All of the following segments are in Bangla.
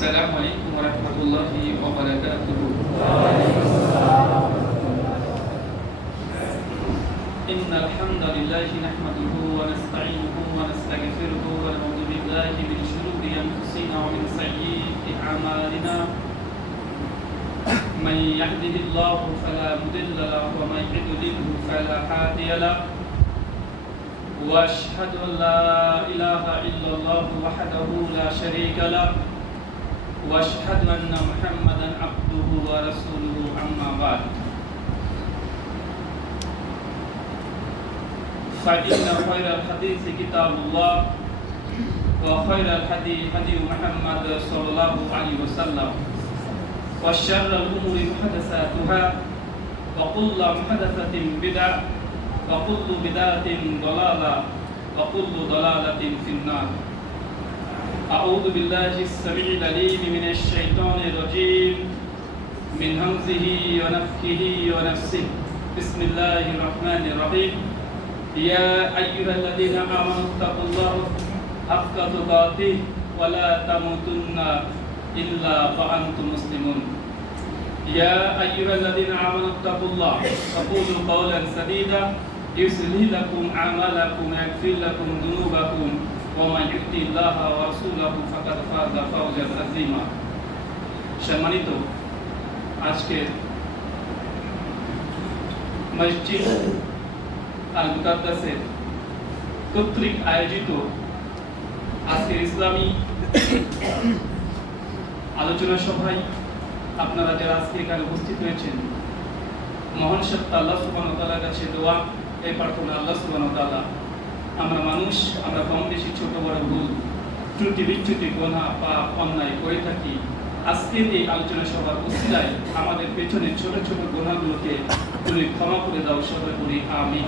السلام عليكم ورحمة الله وبركاته. إن الحمد لله نحمده ونستعينه ونستغفره ونعوذ بالله من شرور أنفسنا ومن سيئات أعمالنا. من يهده الله فلا مضل له ومن يضلل فلا هادي له. وأشهد أن لا إله إلا الله وحده لا شريك له. وأشهد أن محمدا عبده ورسوله أما بعد. فإن خير الحديث كتاب الله وخير الهدي هدي محمد صلى الله عليه وسلم وشر الأمور محدثاتها وكل محدثة بدعة وكل بدعة ضلالة وكل ضلالة في النار. أعوذ بالله السميع العليم من الشيطان الرجيم من همزه ونفخه ونفسه. بسم الله الرحمن الرحيم. يا أيها الذين آمنوا اتقوا الله حق تقاته ولا تموتن إلا وأنتم مسلمون. يا أيها الذين آمنوا اتقوا الله وقولوا قولا سديدا يصلح لكم أعمالكم ويغفر لكم ذنوبكم ومن يطع الله ورسوله فقد فاز فوزا عظيما. সম্মানিত আজকে মসজিদ আল মুকাদ্দাসের কর্তৃক আয়োজিত আজকের ইসলামী আলোচনা সভায় আপনারা যারা আজকে এখানে উপস্থিত হয়েছেন, মহান সত্তা আল্লাহ সুবহানাহু ওয়া তাআলার কাছে দোয়া এই প্রার্থনা, আল্লাহ সুবহানাহু ওয়া তাআলা আমরা মানুষ, আমরা কম বেশি ছোট বড় ভুল ত্রুটি বিচ্যুতি গুনাহ পাপ অন্যায় করে থাকি। আজকের এই আলোচনা সভার উসিলায় আমাদের পেছনে ছোট ছোট গুনাহগুলোকে তুমি ক্ষমা করে দাও, সবাই করি আমিন।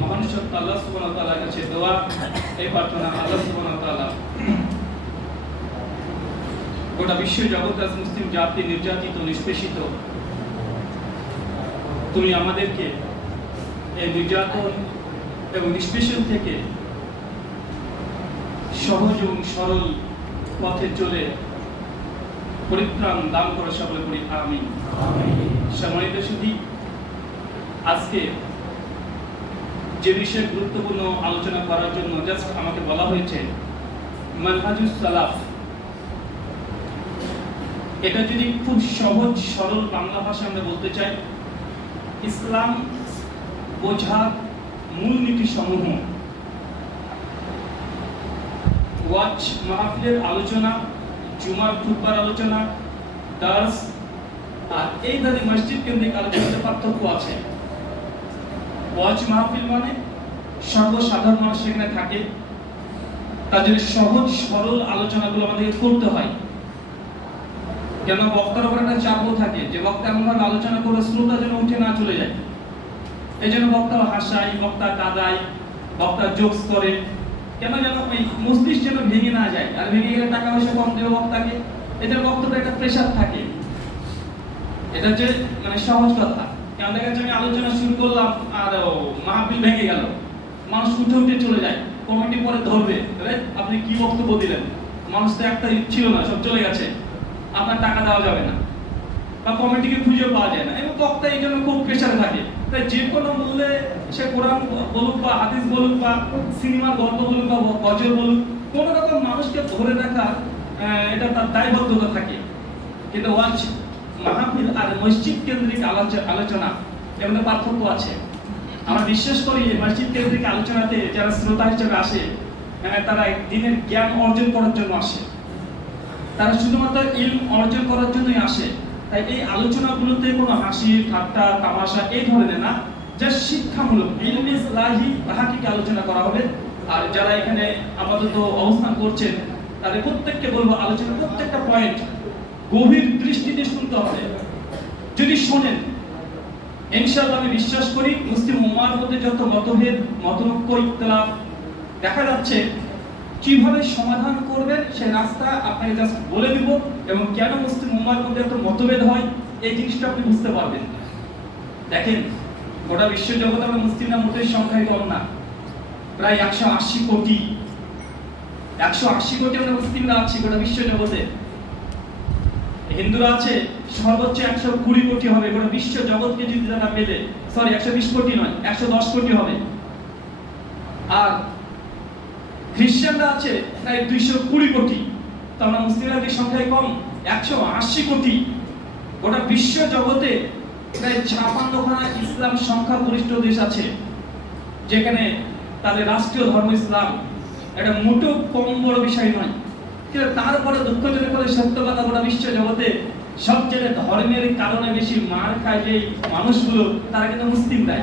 মহান সত্তা আল্লাহ সুবহানাহু ওয়া তাআলার কাছে দোয়া এই প্রার্থনা, আল্লাহ সুবহানাহু ওয়া তাআলা গোটা বিশ্ব জগৎ আজ মুসলিম জাতি নির্যাতিত নিষ্পেষিত, তুমি আমাদেরকে এই নির্যাতন এবং নিষ্পেষণ থেকে সহজ এবং সরল পথে চলে পরিত্রাণ দান করে, সকলে করি আমিন। সম্মানিত সুধী, আজকে যে বিষয়ে গুরুত্বপূর্ণ আলোচনা করার জন্য জাস্ট আমাকে বলা হয়েছে মানহাজুস সালাফ, এটা যদি খুব সহজ সরল বাংলা ভাষায় আমরা বলতে চাই, ইসলাম বোঝার মূলনীতি সমূহ, ওয়াজ মাহফিলের আলোচনা, জুমার খুতবার আলোচনা, দার্স, আর এই ধরনের মসজিদ কেন্দ্রিক আলোচনাতে পার্থক্য আছে। ওয়াজ মাহফিল মানে সর্বসাধারণ মানুষ সেখানে থাকে, তাদের সহজ সরল আলোচনাগুলো আমাদেরকে করতে হয়। কেন বক্তার উপর একটা চাপও থাকে যে বক্তা এমনভাবে আলোচনা করে শ্রোতা যেন উঠে না চলে যায়। এই জন্য বক্তা হাসায়, বক্তা কাঁদায়, বক্তা জোকস করে, কেন যেন ওই মস্তিষ্ক যেন ভেঙে না যায়। আর ভেঙে গেলে টাকা পয়সা কম দেবে বক্তাকে, এদের বক্তব্যে একটা প্রেশার থাকে। এটা হচ্ছে মানে সহজ কথা। কেন দেখা যাচ্ছে আমি আলোচনা শুরু করলাম আর মাহফিল ভেঙে গেল, মানুষ উঠে উঠে চলে যায়, কমিটি পরে ধরবে আপনি কি বক্তব্য দিলেন, মানুষ তো একটা ছিল না, সব চলে গেছে, আপনার টাকা দেওয়া যাবে না, বা কমিটিকে খুঁজে পাওয়া যায় না। এবং বক্তা এই জন্য খুব প্রেশারে থাকে। তাই যে কোনো মূল্যে সে কোরআন বলুক বা হাদিস বলুক বা সিনেমার গল্প বলুক বা গজল বলুক, কোনো রকম মানুষকে ধরে রাখা এটা তার দায়বদ্ধতা থাকে। কিন্তু ওয়াজ মাহফিল আর মসজিদ কেন্দ্রিক আলোচনা এর মধ্যে পার্থক্য আছে। আমরা বিশ্বাস করি যে মসজিদ কেন্দ্রিক আলোচনাতে যারা শ্রোতা হিসেবে আসে, তারা দিনের জ্ঞান অর্জন করার জন্য আসে, তারা শুধুমাত্র ইলম অর্জন করার জন্যই আসে। তাই এই আলোচনাগুলোতে কোনো হাসি ঠাট্টা তামাশা এই ধরনের না, যা শিক্ষামূলক ইলমে ইসলাহি হাকিকি আলোচনা করা হবে। আর যারা এখানে আপাতত অবস্থান করছেন তাদের প্রত্যেককে বলবো, আলোচনা প্রত্যেকটা পয়েন্ট গভীর দৃষ্টিতে শুনতে হবে। যদি শোনেন, ইনশাআল্লাহ আমি বিশ্বাস করি মুসলিম উম্মার মধ্যে যত মতভেদ, মতনৈক্য, ইখতিলাফ দেখা যাচ্ছে, কিভাবে সমাধান করবেন সেই রাস্তা আপনাকে জাস্ট বলে দিব। এবং কেন মুসলিম উম্মার মধ্যে এত মতভেদ হয় এই জিনিসটা আপনি বুঝতে পারবেন। দেখেন, গোটা বিশ্ব জগতে আমরা মুসলিমরা মোটেই সংখ্যায় কম না, প্রায় 180 কোটি আমরা মুসলিমরা আছি গোটা বিশ্ব জগতে। হিন্দুরা আছে সর্বোচ্চ 120 কোটি হবে, গোটা বিশ্ব জগৎকে যদি তারা মেলে, সরি 120 কোটি নয় 110 কোটি হবে। আর খ্রিস্টানরা আছে প্রায় 220 কোটি। তো আমরা মুসলিমরা কি সংখ্যায় কম? 180 কোটি। গোটা বিশ্ব জগতে প্রায় 56খানা ইসলাম সংখ্যাগরিষ্ঠ দেশ আছে, যেখানে তাদের রাষ্ট্রীয় ধর্ম ইসলাম। এটা মোটেও কম বড় বিষয় নয়। কিন্তু তারপরে দুঃখজনক করে সত্য কথা, গোটা বিশ্ব জগতে সবচেয়ে ধর্মের কারণে বেশি মার খায় যে মানুষগুলো, তারা কিন্তু মুসলিমরাই।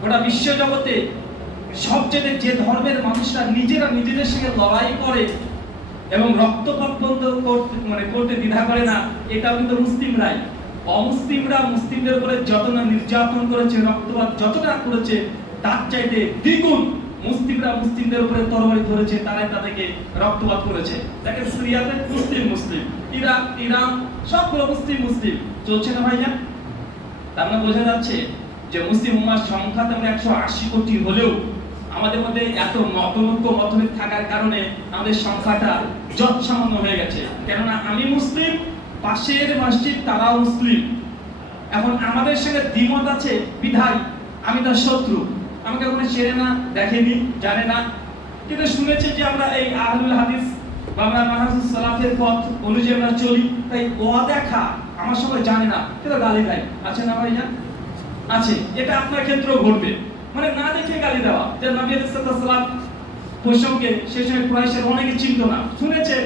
গোটা বিশ্ব জগতে সবচেয়ে যে ধর্মের মানুষরা নিজেরা নিজেদের সঙ্গে লড়াই করে এবং রক্তপাত বন্ধ করতে দ্বিধা করে না, এটাও কিন্তু মুসলিমরাই। অমুসলিমরা মুসলিমদের উপরে যতটা নির্যাতন করেছে, রক্তপাত যতটা করেছে, তার চাইতে দ্বিগুণ মুসলিমরা মুসলিমদের উপরে তরবারি ধরেছে, তারাই তাদেরকে রক্তপাত করেছে। দেখেন সিরিয়াতে মুসলিম, ইরাক, ইরান সবগুলো মুসলিম চলছে না ভাইজান? তার মানে বোঝা যাচ্ছে যে মুসলিম উম্মার সংখ্যা তেমন 180 কোটি হলেও আমাদের মধ্যে এত মতভেদ থাকার কারণে আমাদের সংখ্যাটা যৎসামান্য হয়ে গেছে। কেননা আমি মুসলিম, পাশের মসজিদ তারাও মুসলিম। এখন আমাদের সঙ্গে দ্বিমত আছে বিধায় আমি তার শত্রু, আমাকে কোনো চেনে না, দেখেনি, জানে না, কিন্তু শুনেছে যে আমরা এই আহলুল হাদিস বা আমরা মানহাজুস সালাফের পথ অনুযায়ী আমরা চলি, তাই ও দেখা আমার সবাই জানে না, কিন্তু গালি দেয়। আছে না ভাইজান? আছে। এটা আপনার ক্ষেত্রেও ঘটবে, মানে না দেখে গালি দেওয়া। যে নবী আলাইহিস সালাম প্রসঙ্গে সেই সময় কুরাইশের অনেকে চিনতো না, শুনেছে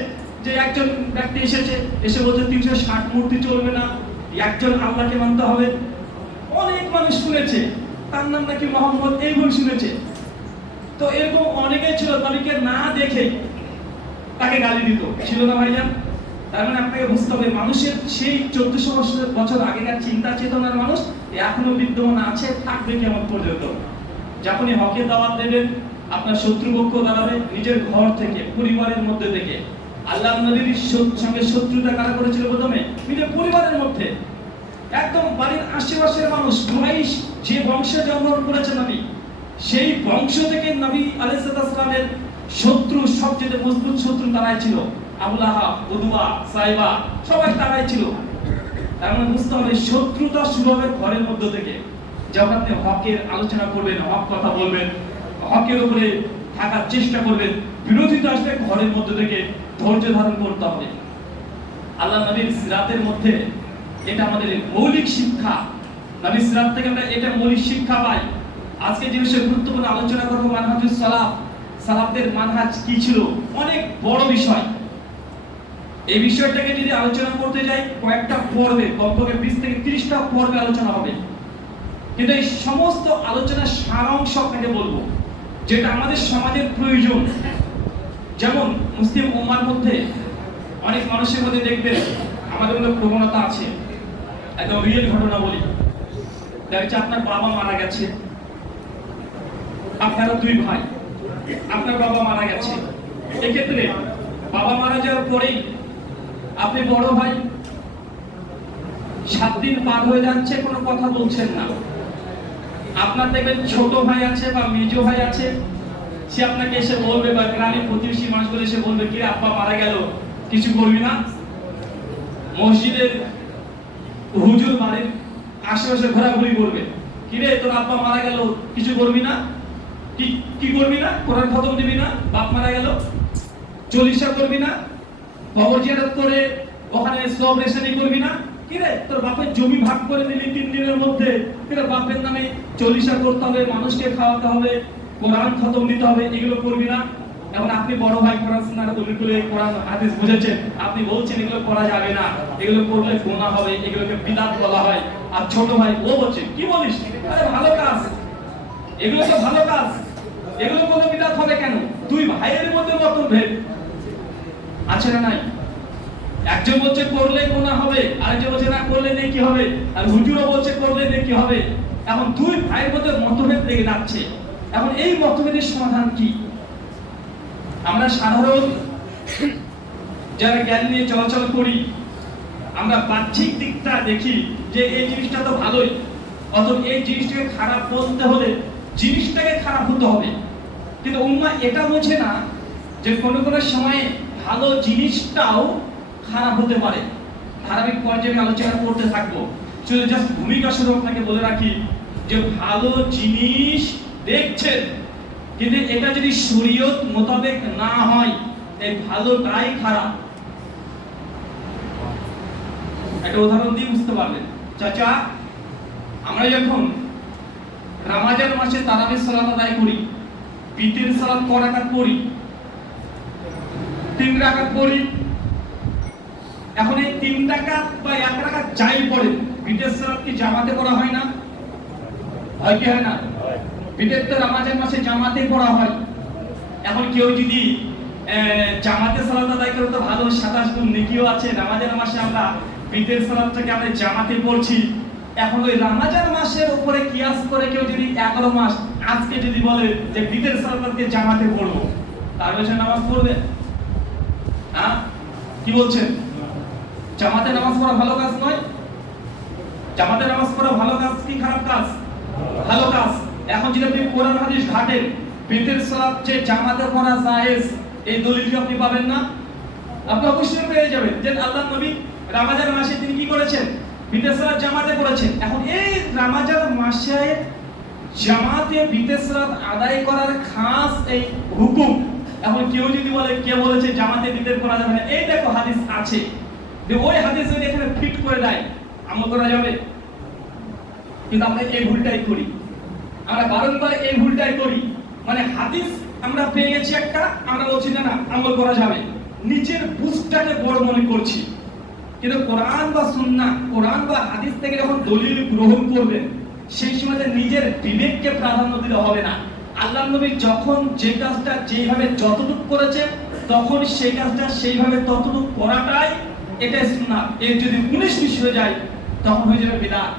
যে একজন ব্যক্তি এসে বলছে 360 মূর্তি চলবে না, একজন আল্লাহকে মানতে হবে। অনেক মানুষ শুনেছে, তার নাম নাকি মোহাম্মদ, এইভাবে শুনেছে। তো এরকম অনেকেই ছিল নবীকে না দেখে তাকে গালি দিত, ছিল না ভাইজান? তার মানে আপনাকে বুঝতে হবে মানুষের সেই 1400 বছর আগেকার চিন্তা চেতনার মানুষ এখনো বিদ্যমান আছে, থাকবে কিয়ামত পর্যন্ত। যখনই হকে দাওয়াত দেবেন, আপনার শত্রুপক্ষ দাঁড়াবে নিজের ঘর থেকে, পরিবারের মধ্যে থেকে। আল্লাহ নবীর সঙ্গে শত্রুতা কারা করেছিল? প্রথমে নিজের পরিবারের মধ্যে, একদম বাড়ির আশেপাশের মানুষ। কুরাইশ যে বংশে জন্মগ্রহণ করেছে নবী, সেই বংশ থেকে নবী আলাইহিস সালামের শত্রু, সবচেয়ে মজবুত শত্রু তারাই ছিল। আবু লাহাব, উতবা, সাইবা সবাই তারাই ছিল। তার মানে বুঝতে হবে শত্রুতা শুরু হবে ঘরের মধ্য থেকে। যখন আপনি হকের আলোচনা করবেন, হক কথা বলবেন, হকের উপরে থাকার চেষ্টা করবেন, বিরোধিতা আসলে ঘরের মধ্য থেকে ধৈর্য ধারণ করতে হবে। আল্লাহ নবীর সিরাতের মধ্যে এটা আমাদের মৌলিক শিক্ষা। নবীর সিরাত থেকে আমরা এটা মৌলিক শিক্ষা পাই। আজকে যে বিষয়ে গুরুত্বপূর্ণ আলোচনা করব মানহাজুস সালাফ, সালাফদের মানহাজ কি ছিল, অনেক বড় বিষয়। এই বিষয়টাকে যদি আলোচনা করতে যাই কয়েকটা পর্বে, কমপক্ষে 20 থেকে 30টা পর্বে আলোচনা হবে। কিন্তু এই সমস্ত আলোচনার সারাংশ আপনাকে বলবো, যেটা আমাদের সমাজের প্রয়োজন। যেমন মুসলিম উম্মার মধ্যে অনেক মানুষের মধ্যে দেখবেন আমাদের মধ্যে প্রবণতা আছে, একদম রিয়েল ঘটনা বলি। দেখছি আপনার বাবা মারা গেছে, আপনারা 2 ভাই, আপনার বাবা মারা গেছে। এক্ষেত্রে বাবা মারা যাওয়ার পরেই আপনি বড় ভাই, 7 দিন পার হয়ে যাচ্ছে, কোনো কথা বলছেন না। আপনার দেখবেন ছোট ভাই আছে বা মেজো ভাই আছে, সে আপনাকে এসে বলবে, বা গ্রামের প্রতিবেশী মানুষগুলো এসে বলবে, কি আব্বা মারা গেল, কিছু করবি না? মসজিদের হুজুর বাড়ির আশেপাশে ঘোরাঘুরি করবে, কি রে তোর আব্বা মারা গেল, কিছু করবি না? কি করবি না? কোরআন খতম দিবি না? বাপ মারা গেল, চল্লিশা করবি না? কবর জিয়ারত করে ওখানে সব রেশানি করবি না? কি রে তোর বাপের জমি ভাগ করে দিলি 3 দিনের মধ্যে, তোর বাপের নামে চল্লিশা করতে হবে, মানুষকে খাওয়াতে হবে, কোরআন খতম দিতে হবে, এগুলো করবি না? এখন আপনি বড় ভাই, কোরআন সুন্নাহ করে কোরআন হাদিস বুঝেছেন, আপনি বলছেন এগুলো করা যাবে না, এগুলো করলে গুনাহ হবে, এগুলোকে বিদআত বলা হয়। আর ছোট ভাই ও বলছে, কি বলিস, আরে ভালো কাজ, এগুলো তো ভালো কাজ, এগুলো কোনো বিদআত হবে কেন? 2 ভাইয়ের মধ্যে মতভেদ আছে না নাই? একজন বলছে করলে গুনাহ হবে, আরেকজন বলছে না করলে নেকি হবে, আর হুজুরও বলছে করলে নেকি হবে। এখন 2 ভাইয়ের মধ্যে মতভেদ লেগে যাচ্ছে। এখন এই মতভেদের সমাধান কি? আমরা সাধারণ যারা জ্ঞান নিয়ে চলাচল করি, আমরা বাহ্যিক দিকটা দেখি যে এই জিনিসটা তো ভালোই, অথবা এই জিনিসটাকে খারাপ বলতে হলে জিনিসটাকে খারাপ হতে হবে। কিন্তু উম্মাহ এটা বোঝে না যে কোনো কোনো সময়ে ভালো জিনিসটাও খারাপ হতে পারে। ধারাবাহিক পর্যায়ে আমি আলোচনা করতে থাকবো। শুধু জাস্ট ভূমিকা স্বরূপ আপনাকে বলে রাখি যে ভালো জিনিস দেখছেন, কিন্তু এটা যদি শরীয়ত মোতাবেক না হয় এই ভালোটাই খারাপ। একটা উদাহরণ দিয়ে বুঝতে পারবেন। চাচা, আমরা যখন রমজান মাসে তারাবির সালাত আদায় করি, বিতের সালাত ক রাকাত পড়ি? 3 রাকাত পড়ি। এখন এই 3 রাকাত বা 1 রাকাত যাই পড়ে, বিতের সালাত কি জামাতে পড়া হয় না? হয় কি হয় না? বিতের তো রমজান মাসে জামাতে পড়া হয়। এখন কেউ যদি জামাতে সালাত আদায় করে তো ভালো 27 গুণ নেকিও আছে। রমজান মাসে আমরা বিতের সালাতটাকে আমরা জামাতে পড়ছি। এখন ওই রমজান মাসের উপরে কিয়াস করে কেউ যদি 11 মাস আজকে যদি বলে যে বিতের সালাতকে জামাতে পড়বো, তার বছর নামাজ পড়বে? হ্যাঁ, কি বলছেন? জামাতে নামাজ পড়া ভালো কাজ নয়? জামাতে নামাজ পড়া ভালো কাজ কি খারাপ কাজ? ভালো কাজ। এখন যদি আপনি কোরআন হাদিস ঘাটেন, বিতের সালাত যে জামাতে পড়া জায়েজ, এই দলিলটি আপনি পাবেন না? আপনি অবশ্যই পেয়ে যাবেন যে আল্লাহর নবী রমজান মাসে তিনি কি করেছেন? বিতের সালাত জামাতে পড়েছেন। এখন এই রমজান মাসে জামাতে বিতের সালাত আদায় করার খাস এই হুকুম, এখন কেউ যদি বলে কে বলেছে জামাতে বিতের পড়া যাবে না, এই দেখো হাদিস আছে, যে ওই হাদিস যদি এখানে ফিট করে দেয় আমল করা যাবে। কিন্তু আমরা এই ভুলটাই করি, আমরা বারংবার এই ভুলটাই করি। মানে হাদিস আমরা পেয়ে গেছি একটা, আমরা বলছি না না আমল করা যাবে, নিজের বুঝটাকে বড় মনে করছি। কিন্তু কোরআন বা সুন্নাহ, কোরআন বা হাদিস থেকে যখন দলিল গ্রহণ করবেন, সেই সময় নিজের বিবেককে প্রাধান্য দিতে হবে না। আল্লাহর নবী যখন যে কাজটা যেভাবে যতটুকু করেছেন, তখন সেই কাজটা সেইভাবে ততটুকু করাটাই এটাই সুন্নাহ। এর যদি 19-20 হয়ে যায় তখন হয়ে যাবে বিদআত।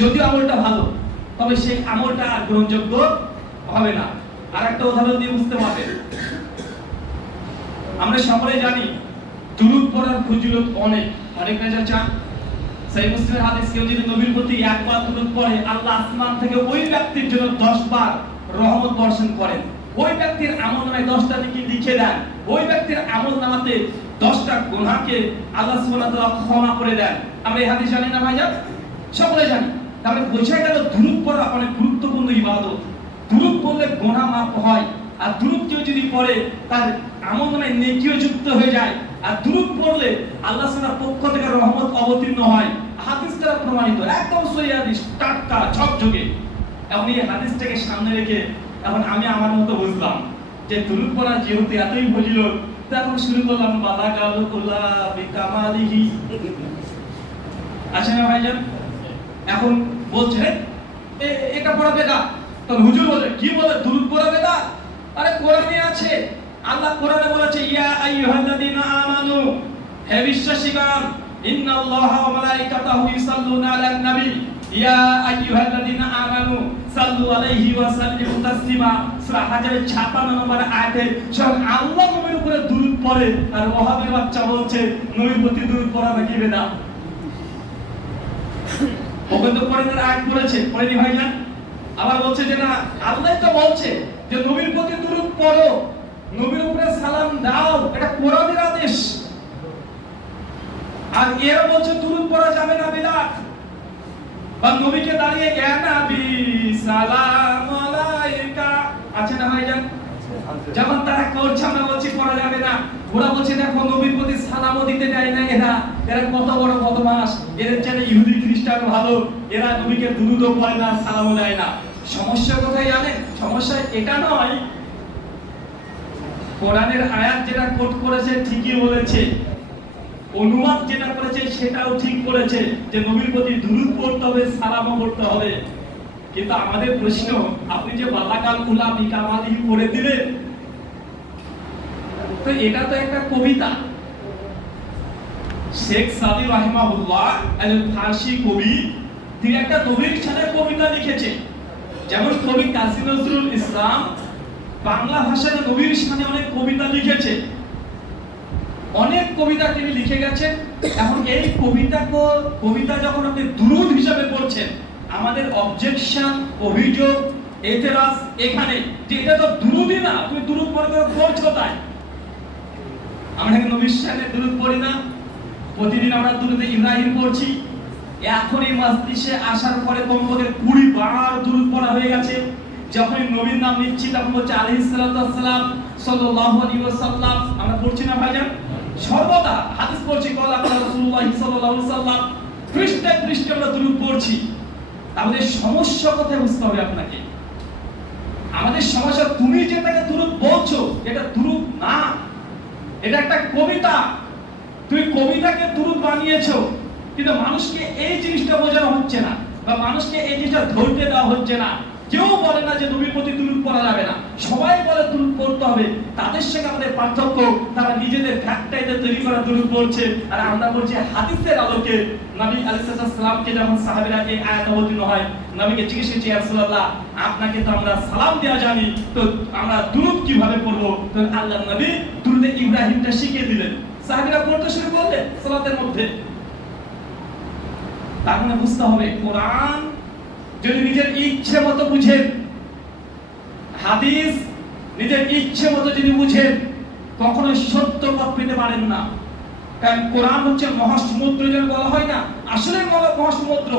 যদিও আমলটা ভালো, তবে সেই আমলটা আর গ্রহণযোগ্য হবে না। আর একটা উদাহরণ দিয়ে বুঝতে পারবেন। আমরা সকলে জানি দুরূদ পড়ার ফজিলত অনেক না চাচা? সেই মুসলিমের হাদিস, কেউ যদি নবীর প্রতি একবার দুরূদ পড়ে, আল্লাহ আসমান থেকে ওই ব্যক্তির জন্য 10 বার রহমত বর্ষণ করেন। ওই ব্যক্তির আমলনামায় 10টা নেকি লিখে দেন। ওই ব্যক্তির আমলনামাতে 10টা গুনাহকে আল্লাহ সুবহানাহু ওয়া তাআলা ক্ষমা করে দেন। আমরা এই হাদিস জানি না ভাইজান? সকলে জানি। তাহলে বোঝা গেল দুরূদ পড়া অনেক গুরুত্বপূর্ণ ইবাদত। দুরূদ পড়লে গুনাহ মাফ হয়, আর দুরূদ কেউ যদি পড়ে তার আমলনামায় নেকিও যুক্ত হয়ে যায়। আর দুরূদ পড়লে আল্লাহ সুবহানাহু পক্ষ থেকে রহমত অবতীর্ণ হয়। হাদিস দ্বারা প্রমাণিত, একদম সহিহ হাদিস, টাটকা ঝকঝকে। এখন এই হাদিসটাকে সামনে রেখে এখন আমি আমার মতো বুঝলাম যে দুরূদ পড়া যেহেতু এতই ফজিলত, তখন শুরু করলাম বালাগালুল্লাহ বিকামালিহি। আচ্ছা না ভাইজান? এখন বলছে এটা পড়া বেদাত। তো হুজুর বলে কি বলে দুরূদ পড়া বেদাত? আরে কোরআনে আছে, আল্লাহ কোরআনে বলেছে ইয়া আইয়ুহাল্লাযীনা আমানু, হে বিশ্বাসীগণ, ইন্নাল্লাহা ওয়া মালাইকাতাহু ইউসাল্লুনা আলান নবী ইয়া আইয়ুহাল্লাযীনা আমানু সাল্লু আলাইহি ওয়া সাল্লিমু তাসলিমা। সূরা হাজরের 56 নম্বর আয়াতে সব আল্লাহ নবীর উপরে দুরূদ পড়ে, আর ওয়াহাবীর বাচ্চা বলছে নবীর প্রতি দুরূদ পড়া নাকি বেদাত। ওখানে তো কোরআনের আয়াত পড়েছে, পড়েনি ভাইজান? আবার বলছে যে না, আল্লাহ তো বলছে যে নবীর প্রতি দুরূদ পড়ো, নবীর উপরে সালাম দাও, এটা কোরআনের আদেশ। আর এরা বলছে দুরূদ পড়া যাবে না, বিদআত। বা নবীকে দাঁড়িয়ে ইয়া নবী সালাম আলাইকা, আছে না ভাইজান? যখন তারা করছে আমরা বলছি পড়া যাবে না, ওরা বলছে দেখো নবীর প্রতি সালামও দিতে দেয় না। এরা কত বড় বদমাশ, এদের চেয়ে ইহুদি খ্রিস্টান ভালো, এরা নবীকে দুরূদও পড়ে না, সালামও দেয় না। সমস্যা কোথায় জানেন? সমস্যা এটা নয়, কোরআনের আয়াত যেটা কোট করেছে ঠিকই বলেছে, অনুবাদ যেটা করেছে সেটাও ঠিক বলেছে যে নবীর প্রতি দুরূদ পড়তে হবে, সালামও পড়তে হবে। কিন্তু আমাদের প্রশ্ন, আপনি যে বালাগালুল্লাহ বিকামালিহি পড়ে দিলেন, তো এটা তো একটা কবিতা। শেখ সাদি রাহিমাহুল্লাহ একজন ফারসি কবি, তিনি একটা নবীর শানে কবিতা লিখেছে। যেমন কবি কাজী নজরুল ইসলাম বাংলা ভাষায় নবীর শানে অনেক কবিতা লিখেছে, অনেক কবিতা তিনি লিখে গেছেন। এখন এই কবিতা যখন আপনি দুরূদ হিসাবে পড়ছেন, আমাদের অবজেকশন, অভিযোগ, এতরাজ এখানে যে এটা তো দুরূদই না, তুমি দুরূদ পড়ছো তাই। আমরা নবীর শানে দুরূদ পড়ি না, প্রতিদিন আমরা দুরূদে ইব্রাহিম পড়ছি। এখন এই মজলিসে আসার পরে কমপক্ষে 20 বার দুরূদ পড়া হয়ে গেছে। যখন নবীর নাম নিচ্ছি তখন হচ্ছে আলাইহিস সালাতু ওয়াস সালাম সাল্লাল্লাহু আলাইহি ওয়াসাল্লাম। আমরা পড়ছি না ভাইজান? সর্বদা হাদিস পড়ছি, কওলা রাসূলুল্লাহ সাল্লাল্লাহু আলাইহি ওয়াসাল্লাম, পৃষ্ঠায় পৃষ্ঠায় আমরা দুরূদ পড়ছি। আমাদের সমস্যা কোথায় বুঝতে হবে আপনাকে। আমাদের সমস্যা তুমি যেটাকে দুরূদ বলছো এটা দুরূদ না, এটা একটা কবিতা। তুমি কবিতাকে দুরূদ বানিয়েছো, কিন্তু মানুষকে এই জিনিসটা বোঝানো হচ্ছে না, বা মানুষকে এই জিনিসটা ধরতে দেওয়া হচ্ছে না। কেউ বলে না যে নবীর প্রতি দুরূদ পড়া যাবে না, সবাই বলে দুরূদ পড়তে হবে। তাদের সঙ্গে আমাদের পার্থক্য, তারা নিজেদের ফ্যাক্টরিতে তৈরি করা দুরূদ পড়ছে, আর আমরা বলছি হাদিসের আলোকে। নবী আলাইহিস সালামকে যখন সাহাবীরা এই আয়াত অবতীর্ণ হয়, নবীকে জিজ্ঞেস করছে, ইয়া রাসূলুল্লাহ, আপনাকে তো আমরা সালাম দেওয়া জানি, তো আমরা দুরূদ কিভাবে পড়ব? তো আল্লাহর নবী দুরূদে ইব্রাহিমটা শিখিয়ে দিলেন। সাহাবীরা পড়তে শুরু করলেন সালাতের মধ্যে। তার মানে বুঝতে হবে, কোরআন যদি নিজের ইচ্ছে মতো বুঝেন, হাদিস নিজের ইচ্ছে মতো যদি বুঝেন, কখনো সত্য পথ পেতে পারেন না। কারণ কোরআন হচ্ছে মহাসমুদ্র, যেন বলা হয় না, আসলে মহাসমুদ্র।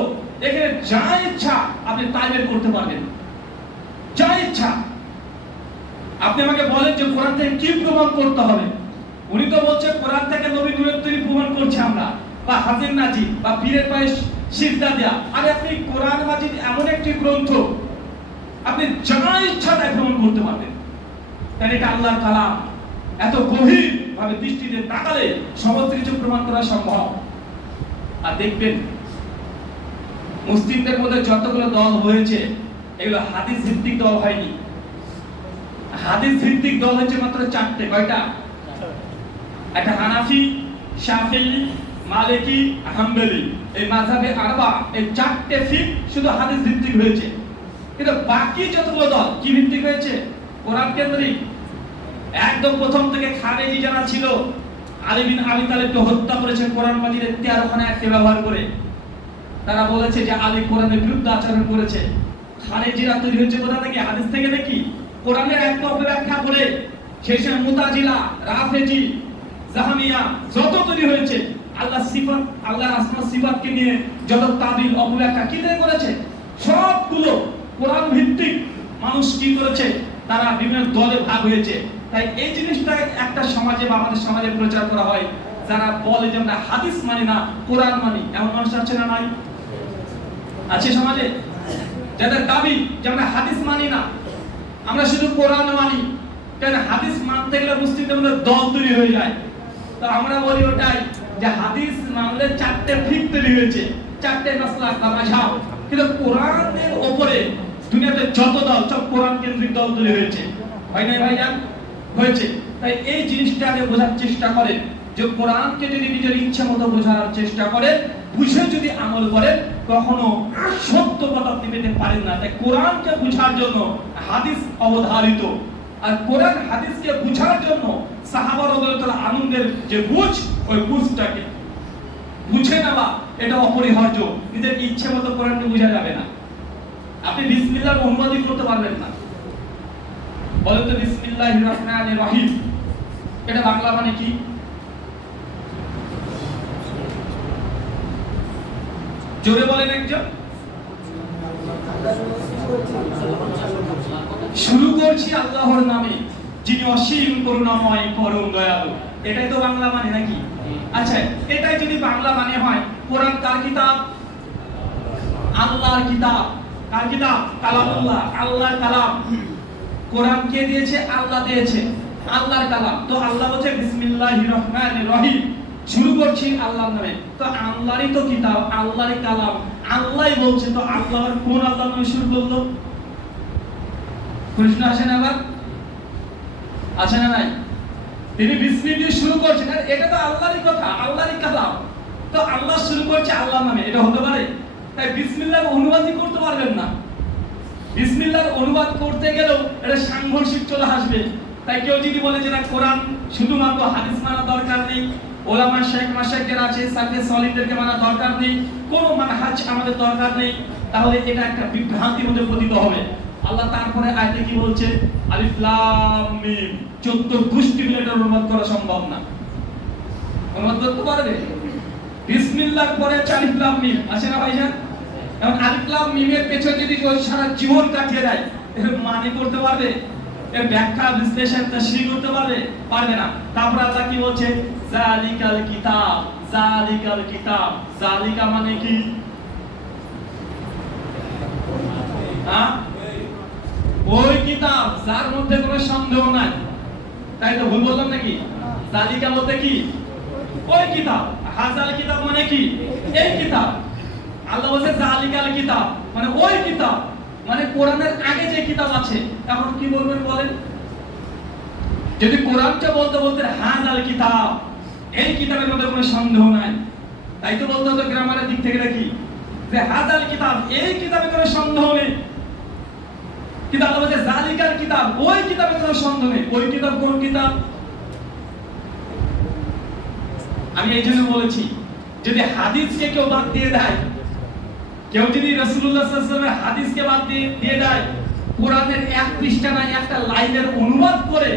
এখানে যা ইচ্ছা আপনি তাই বের করতে পারবেন, যা ইচ্ছা। আপনি আমাকে বলেন যে কোরআন থেকে কি প্রমাণ করতে হবে? উনি তো বলছে কোরআন থেকে নবী নূরের তৈরি প্রমাণ করছে আমরা, বা হাজির নাজি, বা পীরের পায়ে সিজদা দেয়া। আরে আপনি কোরআন মাজিদ এমন একটি গ্রন্থ, আপনি যা ইচ্ছা তাই প্রমাণ করতে পারবেন। তাই এটা আল্লাহর কালাম, এত গভীর ভাবে দৃষ্টিতে তাকালে সমস্ত কিছু প্রমাণ করা সম্ভব। আর দেখবেন মুসলিমদের মধ্যে যতগুলো দল হয়েছে, এগুলো হাদিস ভিত্তিক দল হয়নি। হাদিস ভিত্তিক দল হচ্ছে মাত্র 4টে। কয়টা? একটা হানাফি, শাফিঈ, মালিকি, হাম্বলি। এই মাযহাবে আরবা, এই 4টে ফিক শুধু হাদিস ভিত্তিক হয়েছে। কিন্তু বাকি যতগুলো দল কি ভিত্তিক হয়েছে? কোরআন কেন্দ্রিক। একদম প্রথম থেকে খারেজি যারা ছিল, আলী বিন আবি তালিবকে হত্যা করেছে কোরআন মাজিদের 13 খানা আয়াত ব্যবহার করে। তারা বলেছে যে আলী কোরআনের বিরুদ্ধে আচরণ করেছে। খারেজিরা তৈরি হয়েছে কোথা থেকে? হাদিস থেকে নাকি? কোরআনের একটা অপব্যাখ্যা করে। সেই সময় মুতাজিলা, রাফেজি, জাহামিয়া যত তৈরি হয়েছে, আল্লাহ সিফাত, আল্লাহর আসমা সিফাতকে নিয়ে যত তাবিল অপব্যাখ্যা কি দিয়ে করেছে, সবগুলো কোরআন ভিত্তিক মানুষ কি করেছে, তারা বিভিন্ন দলে ভাগ হয়েছে। তাই এই জিনিসটা একটা সমাজে বা আমাদের সমাজে প্রচার করা হয়, যারা বলে যে আমরা হাদিস মানি না, কোরআন মানি। এমন মানুষ আছে না? নাই? আছে সমাজে, যাদের দাবি যে আমরা হাদিস মানি না, আমরা শুধু কোরআন মানি। কেন? হাদিস মানতে গেলে মুসলিমদের মধ্যে দল তৈরি হয়ে যায়। তো আমরা বলি ওটাই যে হাদিস মানলে 4টে ফিক তৈরি হয়েছে, 4টে মাসলাক বা মাযহাব। কিন্তু কোরআনের উপরে দুনিয়াতে যত দল, সব কোরআন কেন্দ্রিক দল তৈরি হয়েছে। হয় না ভাইজান? হয়েছে। তাই এই জিনিসটাকে বোঝার চেষ্টা করেন যে কোরআনকে যদি নিজের ইচ্ছা মতো বোঝার চেষ্টা করেন, বুঝে যদি আমল করেন, কখনো সত্য পথ আপনি পেতে পারেন না। তাই কোরআনকে বোঝার জন্য হাদিস অবধারিত, আর কোরআন হাদিসকে বোঝার জন্য সাহাবা রাদিয়াল্লাহু আনহুদের যে বুঝ, ওই বুঝটাকে বুঝে নেওয়া এটা অপরিহার্য। নিজের ইচ্ছে মতো কোরআনকে বোঝা যাবে না। আপনি বিসমিল্লাহর অনুবাদই করতে পারবেন না। বলেন তো বিসমিল্লাহির রহমানির রহিম, এটা বাংলা মানে কি? জোরে বলেন একজন। শুরু করছি আল্লাহর নামে, যিনি অসীম করুণাময়, পরম দয়ালু। এটাই তো বাংলা মানে নাকি? আচ্ছা, এটাই যদি বাংলা মানে হয়, কোরআন কার কিতাব? আল্লাহর কিতাব। কার কিতাব? কালামুল্লাহ, আল্লাহর কালাম। কোরআন কে দিয়েছে? আল্লাহ দিয়েছে, আল্লাহর কালাম। তো আল্লাহ বলছে বিসমিল্লাহির রহমানির রহিম, শুরু করছি আল্লাহর নামে। তো আল্লাহরই তো কিতাব, আল্লাহরই কালাম, আল্লাহই বলছে। তো আল্লাহর কোন আল্লাহর নামে শুরু করলো? প্রশ্ন আসে না? আবার আসে না? নাই? তিনি বিসমিল্লাহ দিয়ে শুরু করছেন, এটা তো আল্লাহরই কথা, আল্লাহরই কালাম। তো আল্লাহ শুরু করছে আল্লাহর নামে, এটা হতে পারে? তাই বিসমিল্লাহর অনুবাদই করতে পারবেন না। বিসমিল্লাহর অনুবাদ করতে গেলেও এটা সাংঘর্ষিক চলে আসবে। তাই কেউ যদি বলে যে না, কোরআন শুধুমাত্র হাদিস মানা দরকার নেই, ওলামা শেখ মাশায়েখদের আছে, সালফে সালিহদেরকে মানা দরকার নেই, কোনো মানহাজ আমাদের দরকার নেই, তাহলে এটা একটা বিভ্রান্তির মধ্যে পতিত হবে। আল্লাহ তারপরে আয়াতে কি বলছে? আলিফ লাম মিম, 14 গোষ্ঠী মিলে এটা অনুবাদ করা সম্ভব না। অনুবাদ করতে পারবে? বিসমিল্লাহ পরে আলিফ লাম মিম আছে না ভাইজান? এখন আলিফ লাম মিমের পেছনে যদি কেউ সারা জীবন কাটিয়ে দেয়, এর মানে করতে পারবে? এর ব্যাখ্যা বিশ্লেষণ তাশরীহ করতে পারবে? পারবে না। তারপর আল্লাহ কি বলছে? জালিকাল কিতাব, জালিকাল কিতাব। জালিকা মানে কি? হ্যাঁ, ওই কিতাব যার মধ্যে কোনো সন্দেহ নাই। তাই তো ভুল বললাম নাকি? জালিকা বলতে কি? ওই কিতাব। হাজাল কিতাব মানে কি? এই কিতাব। আল্লাহ বলছে জালিকাল কিতাব মানে ওই কিতাব, মানে কোরআনের আগে যে কিতাব আছে। এখন কি বলবেন বলেন? যদি কোরআনটা বলতে বলতে হাজাল কিতাব, এই কিতাবের মধ্যে কোনো সন্দেহ নাই, তাই তো বলতে হতো গ্রামারের দিক থেকে দেখি যে হাজাল কিতাব, এই কিতাবে কোনো সন্দেহ নেই। কিন্তু আল্লাহ বলছে জালিকাল কিতাব, ওই কিতাবে কোনো সন্দেহ নেই। ওই কিতাব কোন কিতাব? আমি এই জন্য বলেছি, যদি হাদিসকে কেউ বাদ দিয়ে দেয়, কেউ যদি রাসূলুল্লাহ সাল্লাল্লাহু আলাইহি ওয়াসাল্লামের হাদিসকে বাদ দিয়ে দেয়, কোরআনের এক পৃষ্ঠা না একটা লাইনের অনুবাদ করে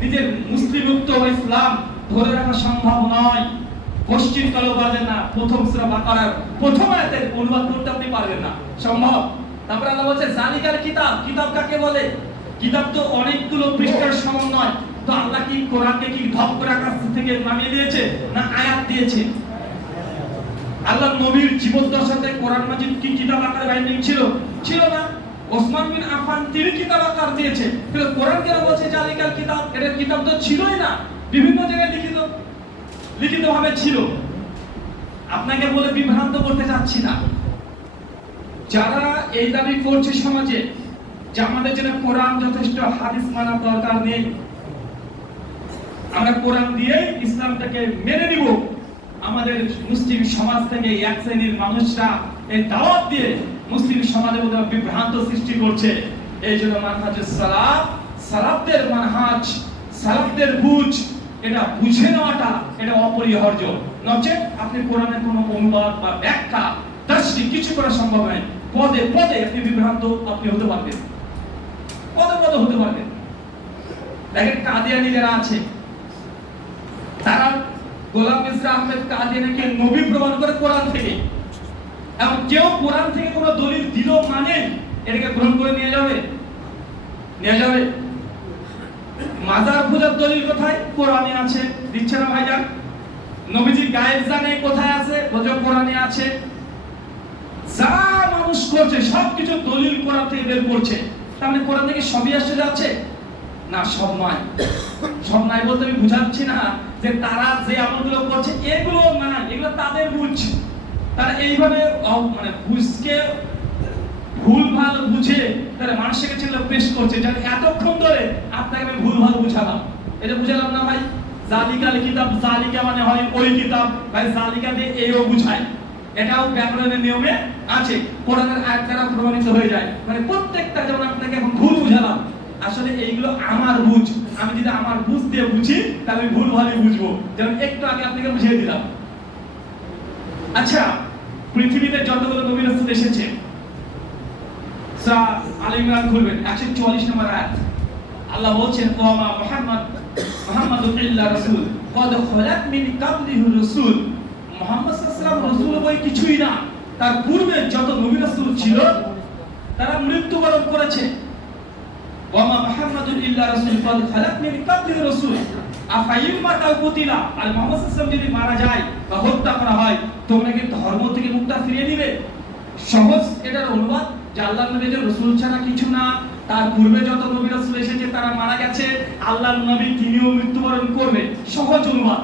নিজের মুসলিমত্ব ও ইসলাম ধরে রাখা সম্ভব নয়। পশ্চিম কালো বাজে না, প্রথম সূরা বাকারার প্রথম আয়াতের অনুবাদ করতে আপনি পারবেন না, সম্ভব। তারপর আল্লাহ বলছে জালিকাল কিতাব। কিতাব কাকে বলে? কিতাব তো অনেকগুলো পৃষ্ঠার সমন্বয়। তো আল্লাহ কি কোরআনকে কি ধপ করে আকাশ থেকে নামিয়ে দিয়েছে না আয়াত দিয়েছে? আল্লাহ নবীর জীবদ্দশাতে কোরআন মাজিদ কি কিতাব আকারে বাইন্ডিং ছিল? ছিল না। ওসমান বিন আফফান তিনি কিতাব আকার দিয়েছে, কিন্তু কোরআন কেন বলছে জালিকাল কিতাব? এটা কিতাব তো ছিলই না, বিভিন্ন জায়গায় লিখিতভাবে ছিল। আপনাকে বলে বিভ্রান্ত করতে চাচ্ছি না। যারা এই দাবি করছে সমাজে যে আমাদের জন্য কোরআন যথেষ্ট, হাদিস মানা দরকার নেই, আমরা কোরআন দিয়ে ইসলামটাকে মেনে নিব, আমাদের মুসলিম সমাজ থেকে এক শ্রেণীর মানুষরা এই দাওয়াত দিয়ে মুসলিম সমাজের মধ্যে বিভ্রান্ত সৃষ্টি করছে। এই জন্য মানহাজুস সালাফ, সালাফদের মানহাজ, সালাফদের বুঝ, এটা বুঝে নেওয়াটা এটা অপরিহার্য। নচেত আপনি কোরআনের কোনো অনুবাদ বা ব্যাখ্যা তাশরীহ কিছু করা সম্ভব নয়। পদে পদে আপনি বিভ্রান্ত আপনি হতে পারবেন, পদে পদে হতে পারবেন। দেখেন কাদিয়ানি যারা আছে, তারা গোলাম মির্জা আহমেদ কাদিয়ানিকে নবী প্রমাণ করে কোরআন থেকে। এবং কেউ কোরআন থেকে কোনো দলিল দিল মানে এটাকে গ্রহণ করে নিয়ে যাবে? নিয়ে যাবে? মাজার পূজার দলিল কোথায়? কোরআনে আছে, দিচ্ছে না ভাইজান? নবীজি গায়েব জানে কোথায় আছে? বলছে কোরআনে আছে। যা মানুষ করছে সবকিছু দলিল কোরআন থেকে বের করছে। তাহলে কোরআন থেকে সবই আসছে যাচ্ছে না? সব নয়। সব নাই বলতে আমি বুঝাচ্ছি না যে তারা যে আমলগুলো করছে এগুলো না, এগুলো তাদের বুঝ। তারা এইভাবে মানে বুঝকে ভুলভাল বুঝে তারা মানুষের কাছে পেশ করছে। যেন এতক্ষণ ধরে আপনাকে আমি ভুলভাল বুঝালাম, এটা বুঝালাম না ভাই? জালিকাল কিতাব, জালিকা মানে হয় ওই কিতাব। ভাই জালিকা দিয়ে এইও বুঝায়, এটাও ব্যাকরণের নিয়মে আছে, কোরআনের আয়াত দ্বারা প্রমাণিত হয়ে যায়। মানে প্রত্যেকটা যেমন আপনাকে এখন ভুল বুঝালাম, আসলে এইগুলো আমার বুঝ। আমি যদি আমার বুঝ দিয়ে বুঝি তাহলে আমি ভুলভালই বুঝবো, যেমন একটু আগে আপনাকে বুঝিয়ে দিলাম। আচ্ছা, পৃথিবীতে যতগুলো নবী রাসূল এসেছে, সূরা আলে ইমরান খুলবেন 144 নম্বর আয়াত। আল্লাহ বলছেন ওয়ামা মুহাম্মাদুন ইল্লা রাসূল ক্বাদ খালাত মিন ক্বাবলিহি রাসূল। মুহাম্মদ সাল্লাল্লাহু আলাইহি ওয়াসাল্লাম রাসূল বই কিছুই না, তার পূর্বে যত নবী রাসূল ছিল তারা মৃত্যুবরণ করেছে। ওয়ামা মুহাম্মাদুন ইল্লা রাসূল ক্বাদ খালাত মিন ক্বাবলিহি রাসূল আফাইম মাতাও কুতিলা। আর মুহাম্মদ সাল্লাল্লাহু আলাইহি ওয়াসাল্লাম যদি মারা যায় বা হত্যা করা হয়, তোমরা কি ধর্ম থেকে মুখটা ফিরিয়ে দিবে? সহজ এটার অনুবাদ যে আল্লাহর নবী যে রাসূল ছাড়া কিছু না, তার পূর্বে যত নবী রাসূল এসেছে তারা মারা গেছে, আল্লাহর নবী তিনিও মৃত্যুবরণ করবে। সহজ অনুবাদ।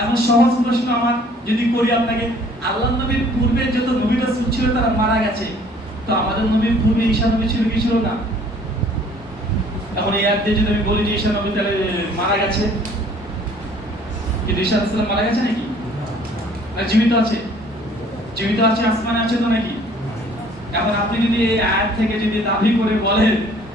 এখন সহজ প্রশ্ন আমার যদি করি আপনাকে, আল্লাহর নবীর পূর্বে যত নবী রাসূল ছিল তারা মারা গেছে, তো আমাদের নবীর পূর্বে ঈসা নবী ছিল কি ছিল না? এখন এই আয়াত দিয়ে যদি আমি বলি যে ঈসা নবী তাহলে মারা গেছে, কিন্তু ঈসা আলাইহিস সালাম মারা গেছে নাকি? না, জীবিত আছে। জীবিত আছে, আসমানে আছে তো নাকি? এখন আপনি যদি এই আয়াত থেকে যদি দাবি করে বলেন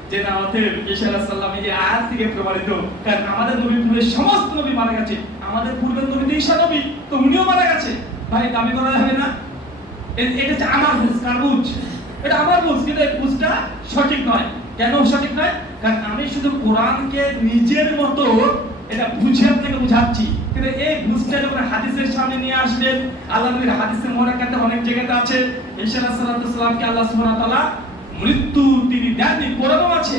যে না অতএব ঈসা আলাইহিস সালাম এই আয়াত থেকে প্রমাণিত, কারণ আমাদের নবীর পূর্বে সমস্ত নবী মারা গেছে, আমাদের পূর্বের নবী তো ঈসা নবী, তো উনিও মারা গেছে, ভাই দাবি করা যাবে না? এটা হচ্ছে আমার বুঝ, কার বুঝ? এটা আমার বুঝ, কিন্তু এই বুঝটা সঠিক নয়। কেন সঠিক নয়? কারণ আমি শুধু কোরআনকে নিজের মতো এটা বুঝে আপনাকে বুঝাচ্ছি। কিন্তু এই বুঝটা যখন হাদিসের সামনে নিয়ে আসবেন, আল্লাহ নবীর হাদিসে মুবারকাতে অনেক জায়গাতে আছে ঈসা আলাইহিস সালামকে আল্লাহ সুবহানাহু ওয়া তাআলা মৃত্যু তিনি দেননি, কোরআনও আছে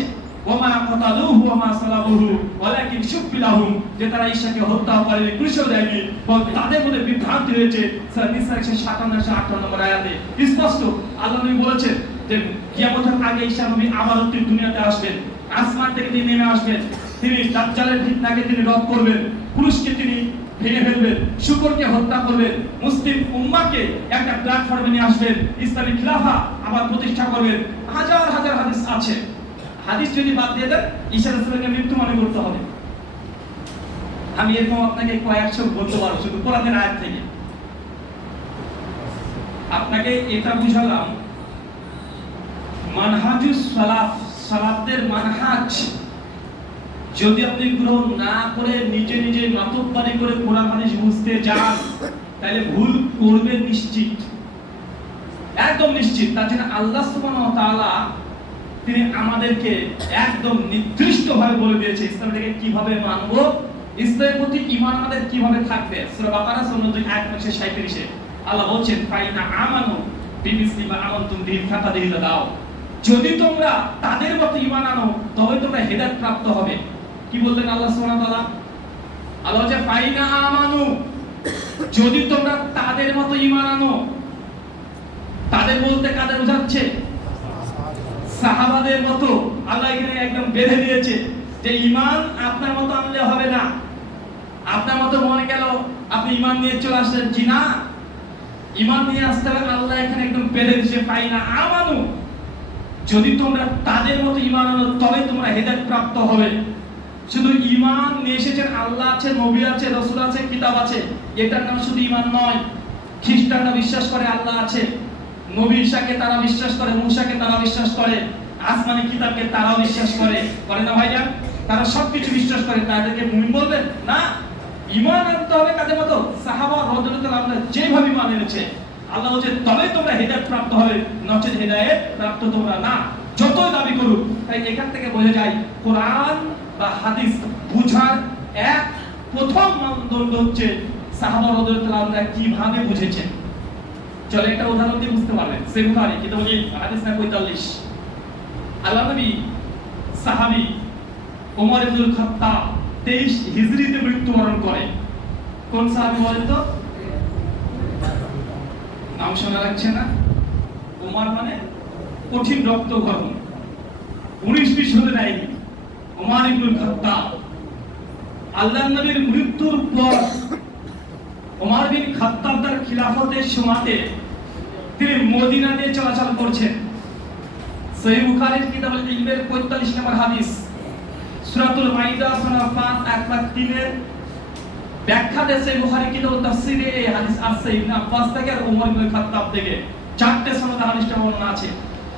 ওমা কাতালুহু ওমা সালাবুহু ওয়ালাকিন শুব্বিলাহুম, যে তারা ঈসাকে হত্যা করেনি, ক্রুশও দেয়নি, বরং তাদের মধ্যে বিভ্রান্তি হয়েছে। সূরা নিসা 157 নম্বর আয়াতে স্পষ্ট আল্লাহ নবী বলেছেন যে কিয়ামতের আগে ঈসা নবী আবার দুনিয়াতে আসবেন, আসমান থেকে তিনি নেমে আসবেন, তিনি দাজ্জালের ফিতনাকে তিনি রদ করবেন, পুরুষকে তিনি ভেঙে ফেলবেন, শুকরকে হত্যা করবেন, মুসলিম উম্মাহকে একটা প্ল্যাটফর্মে নিয়ে আসবেন, ইসলামী খিলাফা আবার প্রতিষ্ঠা করবেন। হাজার হাজার হাদিস আছে। হাদিস যদি বাদ দিয়ে দেন, ঈসা রাসূলকে মৃত্যু মনে করতে হবে। আমি এরকম আপনাকে কয়েকশো বলতে পারবো শুধু কোরআনের আয়াত থেকে। আপনাকে এটা বুঝালাম মানহাজুস সালাফ, সালাফদের মানহাজ যদি আপনি গ্রহণ না করে নিজে নিজে মাতব্বারি করে কোরআন হাদিস বুঝতে যান, তাহলে ভুল করবেন নিশ্চিত, একদম নিশ্চিত। তার জন্য আল্লাহ সুবহানাহু ওয়া তাআলা তিনি আমাদেরকে একদম নির্দিষ্টভাবে বলে দিয়েছে ইসলামটাকে কিভাবে মানবো, ইসলামের প্রতি ঈমান আমাদের কিভাবে থাকবে। সূরা বাকারা 37 আল্লাহ বলছেন ফাইনা আমানু বিমিসলি মা আমানতুম বিহি ফাতাদিল্লা দাও, যদি তোমরা তাদের মতো ঈমান আনো তবে তোমরা হেদায়েত প্রাপ্ত হবে। কি বললেন আল্লাহ সুবহানাহু ওয়া তাআলা? আল্লাহ যে ফাইনা আমানু, যদি তোমরা তাদের মতো ঈমান আনো, তাদের বলতে কাদের বোঝাচ্ছে? সাহাবাদের মতো। আল্লাহ এখানে একদম বেঁধে দিয়েছে যে ঈমান আপনার মতো আনলে হবে না। আপনার মতো মনে গেল আপনি ঈমান নিয়ে চলে আসলেন, জি না, ঈমান নিয়ে আসতে হবে। আল্লাহ এখানে একদম বেঁধে দিয়েছে ফাইনা আমানু, যদি তোমরা তাদের মতো ঈমান আনো তবে তোমরা হেদায়েত প্রাপ্ত হবে। শুধু ঈমান নিয়ে এসেছেন, আল্লাহ আছে, নবী আছে, রাসূল আছে, কিতাব আছে, এটার নাম শুধু ঈমান নয়। খ্রিস্টানরা বিশ্বাস করে আল্লাহ আছে, নবী ঈসাকে তারা বিশ্বাস করে, মুসাকে তারা বিশ্বাস করে, আসমানি কিতাবকে তারাও বিশ্বাস করে, করে না ভাইজান? তারা সবকিছু বিশ্বাস করে, তাদেরকে মুমিন বলবেন না? ঈমান আনতে হবে কাদের মতো? সাহাবা রাদিয়াল্লাহু আনহুম যেভাবে ঈমান এনেছে, আল্লাহ বলছে তবে তোমরা হেদায়েত প্রাপ্ত হবে, নচেত হেদায়েত প্রাপ্ত তোমরা না, যতই দাবি করুক। তাই এখান থেকে বোঝা যায় কোরআন বা হাদিস বুঝার এক প্রথম মানদণ্ড হচ্ছে সাহাবা রাদিয়াল্লাহু আনহুরা কিভাবে বুঝেছেন। চলে একটা উদাহরণ দিয়ে বুঝতে পারবেন। সহিহ বুখারী কিতাব হাদিস নাম্বার 45, আল্লাহ নবী সাহাবী ওমর ইবনুল খাত্তাব 23 হিজরিতে মৃত্যুবরণ করে। কোন সাহাবী বলেন তো? নাম শোনা লাগছে না? ওমর মানে কঠিন রক্ত গরম, 19-20 হতে দেয়নি। ওমর ইবনুল খাত্তাব আল্লাহর নবীর মৃত্যুর পর ওমর বিন খাত্তাব তার খিলাফতের সময়তে তিনি মদিনা দিয়ে চলাচল করছেন। সহিহ বুখারীর কিতাবুল ইলমের 45 নম্বর হাদিস, সূরাতুল মাইদা সূরা 5 আয়াত 3 এর ব্যাখ্যাতে সহিহ বুখারী কিতাবুল তাফসীরে এই হাদিস আছে ইবনে আব্বাস থেকে আর ওমর বিন খাত্তাব থেকে। চারটি সনদে হাদিসটা বর্ণনা আছে।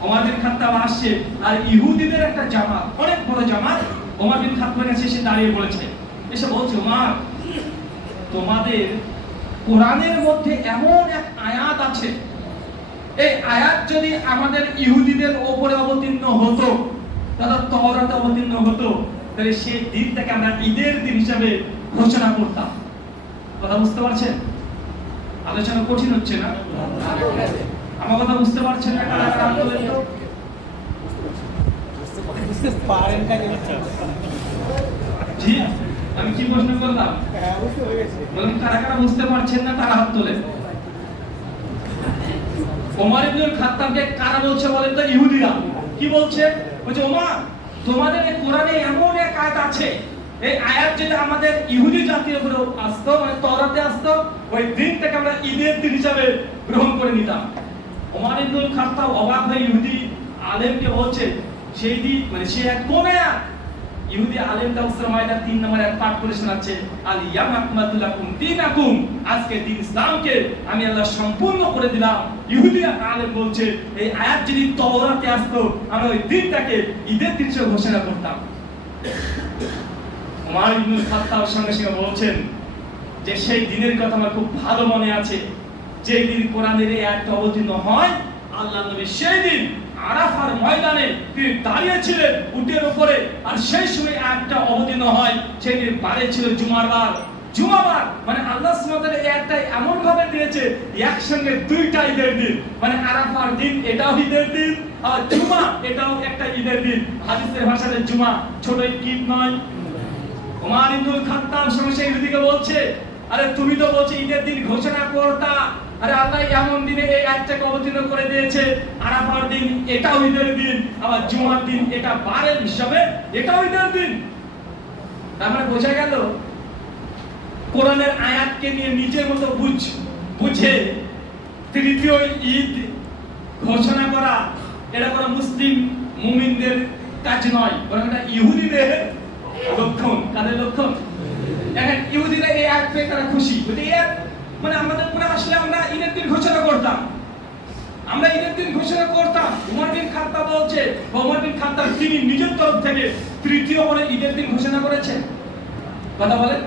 ওমর বিন খাত্তাব আসছে আর ইহুদিদের একটা জামাত, অনেক বড় জামাত, ওমর বিন খাত্তাবের কাছে এসে দাঁড়িয়ে পড়েছে। এসে বলছে, ওমর, তোমাদের কোরআনের মধ্যে এমন এক আয়াত আছে, এই আয়াত যদি আমাদের ইহুদিদের উপরে অবতীর্ণ হতো, তাহলে তাওরাতে অবতীর্ণ হতো, তাহলে সেই দিনটাকে আমরা ঈদের দিন হিসাবে ঘোষণা করতাম। কথা বুঝতে পারছেন? আলোচনা কঠিন হচ্ছে না? আমার কথা বুঝতে পারছেন না? কারা কারা বলেন তো? বুঝতে পারেন না? জি, আমি কি প্রশ্ন করলাম? বলেন কারা কারা বুঝতে পারছেন না তারা হাত তোলেন। ওমর ইবনুল খাত্তাবকে কারা বলছে বলেন তো? ইহুদিরা। কি বলছে? বলছে, ওমর, তোমাদের এই কোরআনে এমন এক আয়াত আছে, এই আয়াত যদি আমাদের ইহুদি জাতির উপরে আসতো, মানে তাওরাতে আসতো, ওই দিনটাকে আমরা ঈদের দিন হিসাবে গ্রহণ করে নিতাম। ওমর ইবনুল খাত্তাব অবাক হয়ে ইহুদি আলেমকে বলছে, সেই দিন মানে সে এক কোন আয়াত? ইহুদি আলেম তাফসীর মায়দা 3 নম্বর আয়াত পাঠ করে শোনাচ্ছে, আল ইয়াউমা আকমালতু লাকুম দীনাকুম, আজকে দিন ইসলামকে আমি আল্লাহ সম্পূর্ণ করে দিলাম। ইহুদি আলেম বলছে, এই আয়াত যদি তাওরাতে আসতো, আমরা ওই দিনটাকে ঈদের দিন হিসেবে ঘোষণা করতাম। ওমর ইবনুল খাত্তাব সঙ্গে সঙ্গে বলছেন যে সেই দিনের কথা আমার খুব ভালো মনে আছে, যে দিন কোরআনের এই আয়াতটা অবতীর্ণ হয়, আল্লাহর নবী সেই দিন আরাফার ময়দানে তিনি দাঁড়িয়ে ছিলেন উটের উপরে, আর সেই সময় আয়াতটা অবতীর্ণ হয়। সেই দিন বারে ছিল জুমার বার। জুমাবার মানে আল্লাহ সুবহানাহু ওয়া তাআলা এই আয়াতটা এমন ভাবে দিয়েছে একসঙ্গে দুইটা ঈদের দিন, মানে আরাফার দিন এটাও ঈদের দিন আর জুমা এটাও একটা ঈদের দিন। হাদিসের ভাষাতে জুমা ছোট ঈদ নয়। ওমর ইবনুল খাত্তাব সমস্যা ইহুদিকে বলছে, আরে তুমি তো বলছো ঈদের দিন ঘোষণা করতা, আরে আল্লাহ এমন দিনে এই আয়াতটাকে অবতীর্ণ করে দিয়েছে, আরাফার দিন এটাও ঈদের দিন, আবার জুমার দিন এটা বারের হিসাবে এটাও ঈদের দিন। তার মানে বোঝা গেল কোরআনের আয়াতকে নিয়ে নিজের মতো বুঝে তৃতীয় ঈদ ঘোষণা করা এটা কোনো মুসলিম মুমিনদের কাজ নয়, বরং এটা ইহুদিদের লক্ষণ। কাদের লক্ষণ? দেখেন ইহুদিরা এই আয়াত পেয়ে তারা খুশি, বলে এই মানে আমাদের পুরো আসলে আমরা ঈদের দিন ঘোষণা করতাম, আমরা ঈদের দিন ঘোষণা করতাম। ওমর বিন খাত্তাব বলছে, ওমর বিন খাত্তাব তিনি নিজের তরফ থেকে তৃতীয় করে ঈদের দিন ঘোষণা করেছেন। কথা বলেন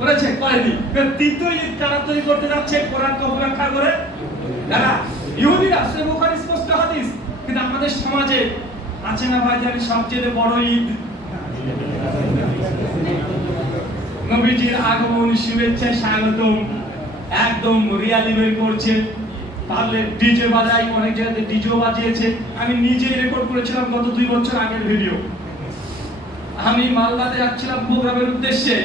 করেছে? করেনি। তৃতীয় ঈদ কারা তৈরি করতে যাচ্ছে কোরআনকে উপেক্ষা করে? যারা ইহুদিরা। সহিহ বুখারী স্পষ্ট হাদিস। কিন্তু আমাদের সমাজে আছে না ভাই জানি সবচেয়ে বড় ঈদ নবীজির আগমন, শুভেচ্ছা, স্বাগতম, একদম রিয়ালি বের করছে, পারলে ডিজে বাজায়, অনেক জায়গাতে ডিজেও বাজিয়েছে। আমি নিজেই রেকর্ড করেছিলাম গত 2 বছর আগের ভিডিও। আমি মালদাতে যাচ্ছিলাম প্রোগ্রামের উদ্দেশ্যে,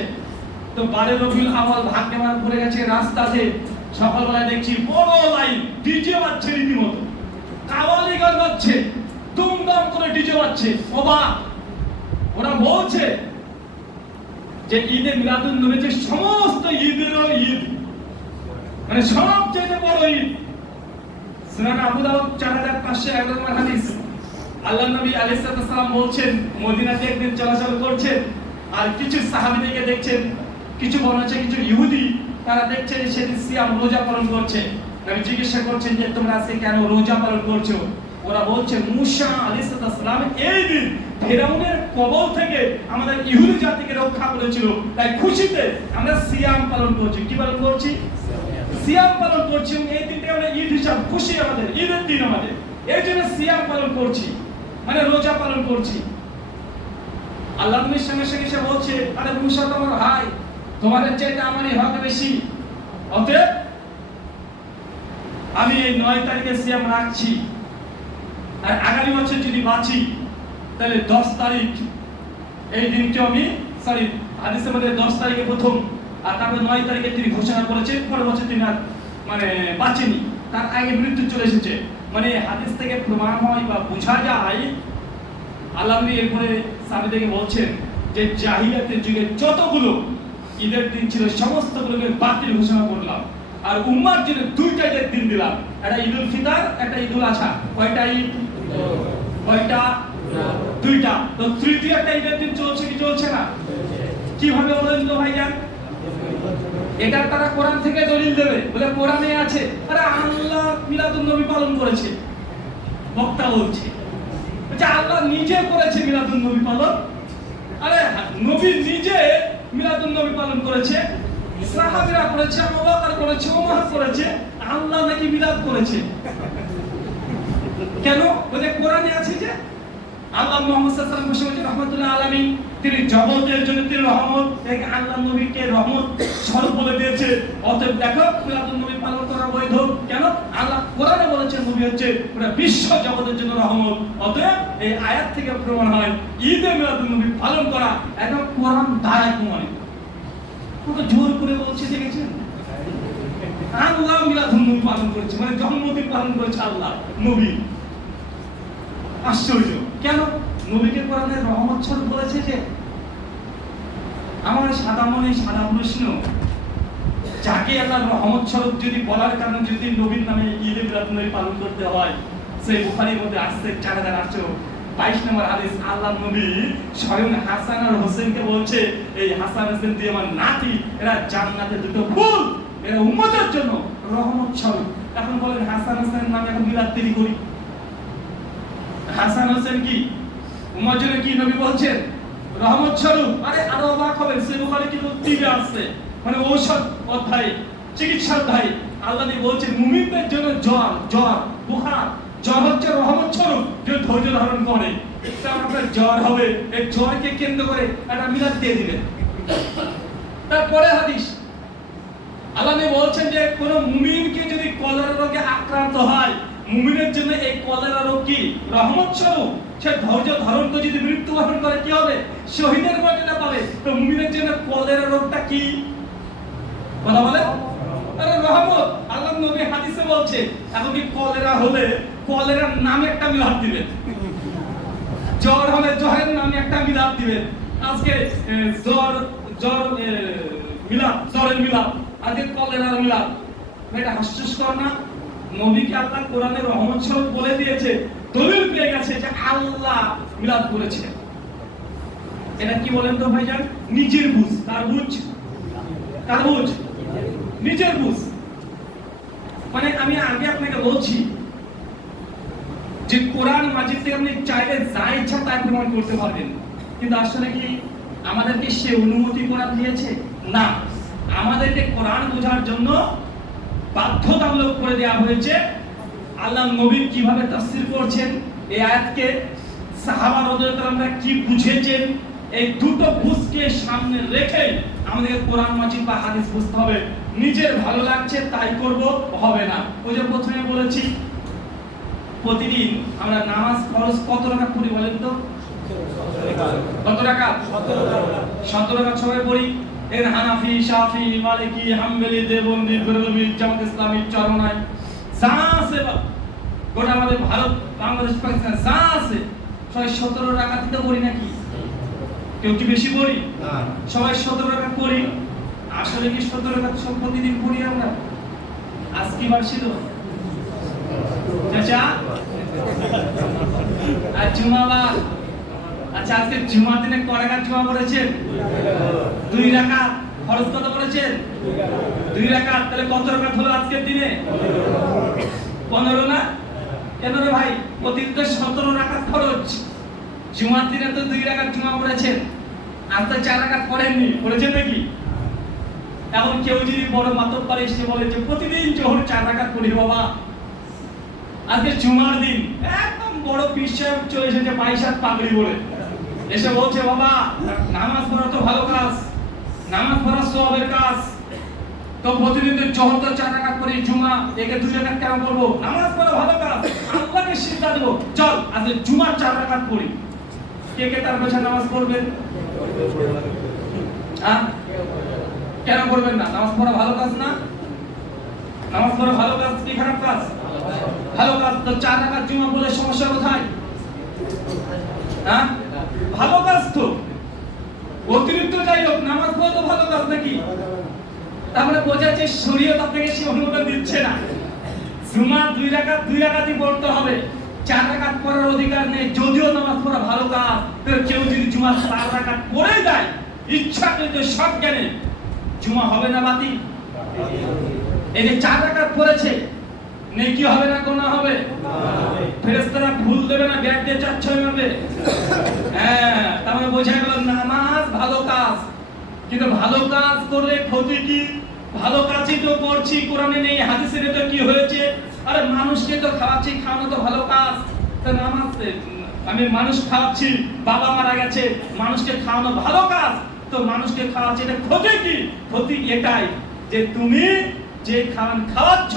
তো 12 রবিউল আউয়াল ভাগ্যে আমার পড়ে গেছে রাস্তাতে, সকালবেলা দেখছি বড় লাইন, ডিজে বাজছে রীতিমতো, কাওয়ালি গান বাজছে, দুমদাম করে ডিজে বাজছে। ওরা বলছে যে ঈদে মিলাদুন নবী যে সমস্ত ঈদেরও ঈদ, মানে সবচেয়ে বড় ঈদ। সুনান আবু দাউদ 4511 নম্বর হাদিস। আল্লাহর নবী আলাইহিস সালাম বলছেন, মদিনাতে একদিন চলাচল করছেন আর কিছু সাহাবীদেরকে দেখছেন, কিছু বর্ণনা কিছু ইহুদি তারা দেখছে যে সেদিন সিয়াম রোজা পালন করছে। নবী জিজ্ঞাসা করছেন যে তোমরা আজকে কেন রোজা পালন করছো? ওরা বলছে মুসা আলাইহিস সালাম এই দিন ফিরাউনের কবল থেকে আমাদের ইহুদি জাতিকে রক্ষা করেছিল, তাই খুশিতে আমরা সিয়াম পালন করছি। কি পালন করছি? সিয়াম পালন করছি। এই দিনটা আমরা ঈদ হিসাব, খুশি আমাদের ঈদের দিন আমাদের, এই জন্য সিয়াম পালন করছি, মানে রোজা পালন করছি। আল্লাহ নবীর সঙ্গে সঙ্গে সে বলছে, আরে মুসা তোমার ভাই, তোমাদের চাইতে আমারই হক বেশি, অতএব আমি এই 9 তারিখে সিয়াম রাখছি, আর আগামী বছর যদি বাঁচি তাহলে 10 তারিখ এই দিনকে আমি হাদিসের মধ্যে 10 তারিখে প্রথম, আর তারপরে 9 তারিখে তিনি ঘোষণা করেছেন, পরের বছর তিনি আর মানে বাঁচেনি, তার আগে মৃত্যু চলে এসেছে। মানে হাদিস থেকে প্রমাণ হয় বা বোঝা যায় আল্লাহ নবী এরপরে সাহাবীদেরকে বলছেন যে জাহিলিয়াতের যুগে যতগুলো ঈদের দিন ছিল সমস্তগুলোকে বাতিল ঘোষণা করলাম, আর উম্মার জন্য 2টা ঈদের দিন দিলাম, একটা ঈদুল ফিতর, একটা ঈদুল আযহা। কয়টা ঈদ? কয়টা? 2টা। তো তৃতীয় একটা ঈদের দিন চলছে কি চলছে না? কিভাবে বলেন তো ভাইজান? এটা তারা কোরআন থেকে দলিল দেবে, বলে কোরআনে আছে। আরে আল্লাহ মিলাদুন নবী পালন করেছে, বক্তা বলছে যে আল্লাহ নিজে করেছে মিলাদুন নবী পালন। আরে নবী নিজে মিলাদুন নবী পালন করেছে, সাহাবীরা করেছে, আবু বকর করেছে, ওমর করেছে, আল্লাহ নাকি মিলাদ করেছে। কেন? বলে কোরআনে আছে যে আল্লাহ মুহাম্মদ সাল্লাল্লাহু আলাইহি ওয়াসাল্লাম রাহমাতুল্লাহ আলামিন, তিনি জগতের জন্য তিনি রহমত, এই আল্লাহ নবীকে রহমত স্বরূপ বলে দিয়েছে। অতএব দেখো মিলাদুন নবী পালন করা বৈধ। কেন? আল্লাহ কোরআনে বলেছেন নবী হচ্ছে পুরো বিশ্ব জগতের জন্য রহমত। অতএব এই আয়াত থেকে প্রমাণ হয় ঈদে মিলাদুন নবী পালন করা একদম কোরআন দ্বারা প্রমাণিত। কত জোর করে বলছে দেখেছেন? আল্লাহ মিলাদুন নবী পালন করেছে, মানে জন্মদিন পালন করেছে আল্লাহ নবী। আশ্চর্য। কেন? নবীকে কোরআনে রহমত স্বরূপ বলেছে যে। আমার সাদা মনে সাদা প্রশ্ন, যাকে আল্লাহ রহমত স্বরূপ যদি বলার কারণে যদি নবীর নামে ঈদে মিলাদুন নবী পালন করতে হয়, সেই বুখারীর মধ্যে আসছে 4822 নম্বর হাদিস, আল্লাহ নবী স্বয়ং হাসান আর হোসেনকে বলছে, এই হাসান হোসেন দিয়ে আমার নাতি, এরা জান্নাতে 2টো ফুল, এরা উম্মতের জন্য রহমত স্বরূপ। এখন বলেন হাসান হোসেনের নামে এখন মিলাদ তৈরি করি। হাসান হোসেন কি উম্মার জন্য কি নবী বলছেন? রহমত স্বরূপ। আরে আরো অবাক হবেন, সহিহ বুখারী কিন্তু 3 আসছে, মানে ঔষধ অধ্যায়, চিকিৎসা অধ্যায়, আল্লাহ নবী বলছেন মুমিনদের জন্য জ্বর, বুখার, জ্বর হচ্ছে রহমত স্বরূপ, যে ধৈর্য ধারণ করে। তার আপনার জ্বর হবে, এই জ্বরকে কেন্দ্র করে একটা মিলাদ দিয়ে দিলেন। তারপরে হাদিস আল্লাহ নবী বলছেন যে কোন মুমিনকে যদি কলেরা রোগে আক্রান্ত হয়, মুমিনের জন্য এই কলেরা রোগ কি রহমত স্বরূপ। সে ধৈর্য ধারণ করে যদি মৃত্যুবরণ করে কি হবে? শহীদের মর্যাদা পাবে। তো মুমিনের জন্য কলেরা রোগটা কি কথা বলে? আরে রহমত। আল্লাহ নবী হাদিসে বলছে এখন কি কলেরা হলে কলেরার নামে একটা মিলাদ দিবেন, জ্বর হলে জ্বরের নামে একটা মিলাদ দিবেন। আজকে জ্বর মিলাদ, জ্বরের মিলাদ, আজকে কলেরার মিলাদ। এটা হাস্যস্কর না? নবীকে আল্লাহ কোরআনে রহমত স্বরূপ বলে দিয়েছে, দলিল পেয়ে গেছে যে আল্লাহ মিলাদ করেছে। এটা কি বলেন তো ভাইজান? নিজের বুঝ। তার বুঝ, তার বুঝ, নিজের বুঝ। মানে আমি আগে আপনাকে বলছি যে কোরআন মাজিদ থেকে আপনি চাইলে যা ইচ্ছা তাই প্রমাণ করতে পারবেন, কিন্তু আসলে কি আমাদেরকে সে অনুমতি কোরআন দিয়েছে? না, আমাদেরকে কোরআন বোঝার জন্য বাধ্যতামূলক করে দেওয়া হয়েছে। আল্লাহ নবী কিভাবে তাফসীর করছেন এই আয়াতকে, সাহাবা রাদিয়াল্লাহু আনহুরা কি বুঝেছেন, এই দুটো বুঝকে সামনে রেখে আমাদেরকে কোরআন মাজিদ বা হাদিস বুঝতে হবে। নিজের ভালো লাগছে তাই করব হবে না। ওই যে প্রথমে বলেছি প্রতিদিন আমরা নামাজ ফরজ কত রাকাত পড়ি বলেন তো? কত রাকাত? 17 রাকাত সবাই পড়ি। এর হানাফি, শাফি, মালিকি, হাম্বলি, দেওবন্দি, বেরলভী, জামাত ইসলামী, চরমনাই যা আছে গোটা আমাদের ভারত, বাংলাদেশ, পাকিস্তান যা আছে সবাই 17 রাকাতই তো পড়ি নাকি? কেউ কি বেশি পড়ি? না, সবাই 17 রাকাত পড়ি। আসলে কি 17 রাকাত সব প্রতিদিন পড়ি আমরা? আজ কি বার ছিল চাচা? আজ জুমাবার। আচ্ছা, আজকে জুমার দিনে কয় রাকাত জুমা পড়েছেন? 2 রাকাত। ফরজ কত পড়েছেন? 2 রাকাত। তাহলে কত রাকাত হলো আজকের দিনে? 15 না? কেন রে ভাই? প্রতিদিন তো 17 রাকাত ফরজ। জুমার দিনে তো 2 রাকাত জুমা পড়েছেন, আজ তো 4 রাকাত পড়েননি, পড়েছেন নাকি? এখন কেউ যদি বড় মাতব্বর এসে বলে যে প্রতিদিন জোহর 4 রাকাত পড়ি, বাবা আজকে জুমার দিন, একদম বড় পীর সাহেব চলে এসেছে 22 পাগড়ি পরে, এসে বলছে বাবা নামাজ পড়া তো ভালো কাজ, নামাজ পড়া সওয়াবের কাজ, তো প্রতিদিন তো জোহর তো 4 রাকাত পড়ি, জুমা একে 2 রাকাত কেন করবো? নামাজ পড়া ভালো কাজ, আল্লাহকে সিজদা দেব, চল আজকে জুমার 4 রাকাত পড়ি। কে কে তার পেছনে নামাজ পড়বেন? হ্যাঁ, কেন করবেন না? নামাজ পড়া ভালো কাজ না? নামাজ পড়া ভালো কাজ কি খারাপ কাজ? ভালো কাজ। তো 4 রাকাত জুমা বলে সমস্যা কোথায়? হ্যাঁ, ভালো কাজ তো। অতিরিক্ত যাই হোক, নামাজ পড়া তো ভালো কাজ নাকি? তাহলে বোঝা যাচ্ছে শরীয়ত আপনাকে সে অনুমোদন দিচ্ছে না। জুমা 2 রাকাতই পড়তে হবে, 4 রাকাত পড়ার অধিকার নেই। যদিও নামাজ পড়া ভালো কাজ, তাহলে কেউ যদি জুমা 4 রাকাত পড়ে যায় ইচ্ছাকৃত সজ্ঞানে, জুমা হবে না বাতিল? এই যে 4 রাকাত পড়েছে, নেকি হবে না গুনাহ হবে? ফেরেশতারা ভুল দেবে না, ব্যাগ দিয়ে চাচ্ছয় মারবে? হ্যাঁ, তার মানে বোঝা গেল নামাজ ভালো কাজ, কিন্তু ভালো কাজ করলে ক্ষতি কি? ভালো কাজই তো করছি, কোরআনে নেই, হাদিসে তো কি হয়েছে? আরে মানুষকে তো খাওয়াচ্ছি, খাওয়ানো তো ভালো কাজ। তো নামাজ আমি মানুষ খাওয়াচ্ছি, বাবা মারা গেছে, মানুষকে খাওয়ানো ভালো কাজ, তো মানুষকে খাওয়াচ্ছি, এটা ক্ষতি কি? ক্ষতি এটাই যে তুমি যে খাওয়াচ্ছ,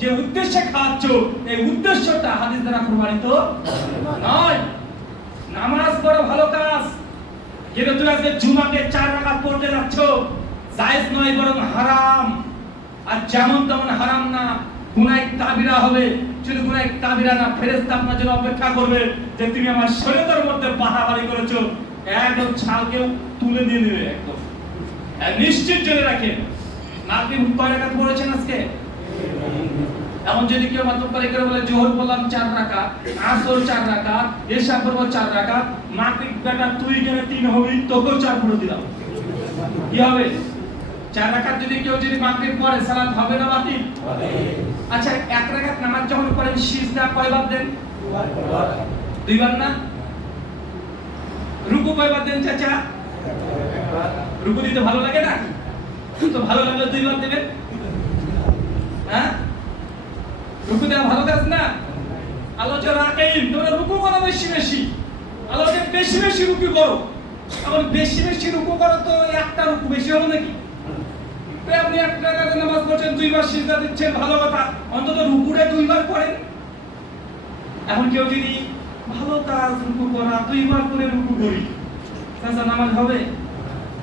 যে উদ্দেশ্যে খাওয়াচ্ছ, এই উদ্দেশ্যটা হাদিস দ্বারা প্রমাণিত নয়। নামাজ পড়া ভালো কাজ, কিন্তু তুমি আজকে জুমাকে 4 রাকাত পড়তে যাচ্ছ, জায়েজ নয় বরং হারাম। আর যেমন তেমন হারাম না, গুনাহ কাবিরা হবে। শুধু গুনাহ কাবিরা না, ফেরেশতা আপনার জন্য অপেক্ষা করবে যে তুমি আমার শরীয়তের মধ্যে বাড়াবাড়ি করেছো, একদম ছালকে তুলে দিয়ে নেবে একদম। নিশ্চিত জেনে রাখেন, আপনি কয় রাকাত পড়েছেন আজকে? এখন যদি কেউ মাতব্বরি করে বলে জোহর পড়লাম 4 রাকাত, আসর 4 রাকাত, এশা পড়ব 4 রাকাত, মাগরিব বেটা তুই গেলে 3 হবি, তোকেও 4 পড়ে দিলাম, কি হবে? 4 রাকাত যদি কেউ মাগরিব পড়ে, সালাত হবে না বাতিল? আচ্ছা, 1 রাকাত নামাজ যখন পড়েন সিজদা কয়বার দেন? 2 বার না? রুকু কয়বার দেন চাচা? রুকু দিতে ভালো লাগে না? তো ভালো লাগলে 2 বার দেবেন। হ্যাঁ, রুকু দেওয়া ভালো কাজ না? আল্লাহ যে রাকাইন, তোমরা রুকু করো বেশি বেশি, আল্লাহ যে বেশি বেশি রুকু করো। এখন বেশি বেশি রুকু করো তো একটা রুকু বেশি হবে নাকি? আপনি এক রাকাতে নামাজ পড়ছেন, দুইবার সিজদা দিচ্ছেন, ভালো কথা, অন্তত রুকুটা দুইবার পড়েন। এখন কেউ যদি ভালো কাজ রুকু করা দুইবার করে রুকু করি, তাহলে নামাজ হবে?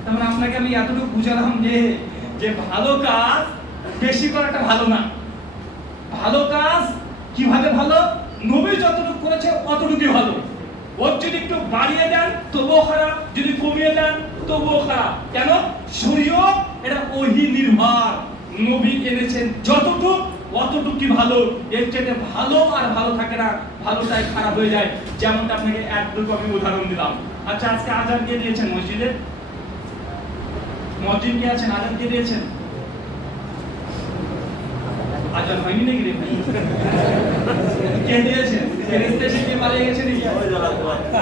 তখন আপনাকে আমি এতটুকু বুঝালাম যে ভালো কাজ বেশি করাটা ভালো না। ভালো কাজ কিভাবে ভালো? নবী যতটুকু করেছে অতটুকুই ভালো। ওর যদি একটু বাড়িয়ে দেন তবুও খারাপ, যদি কমিয়ে দেন তবুও খারাপ। কেন? শরীয়ত এটা ওহী নির্ভর। নবী এনেছেন যতটুকু অতটুকুই ভালো, এর চেয়ে ভালো আর ভালো থাকে না, ভালোটাই খারাপ হয়ে যায়। যেমনটা আপনাকে এক দুটো আমি উদাহরণ দিলাম। আচ্ছা, আজকে আজান কে দিয়েছেন মসজিদে? মসজিদ কে আছেন? আজান কে দিয়েছেন? আজান হয়নি নাকি রে ভাই? কে দিয়েছেন? ফেরেশতা এসে কি পালিয়ে গেছে নাকি?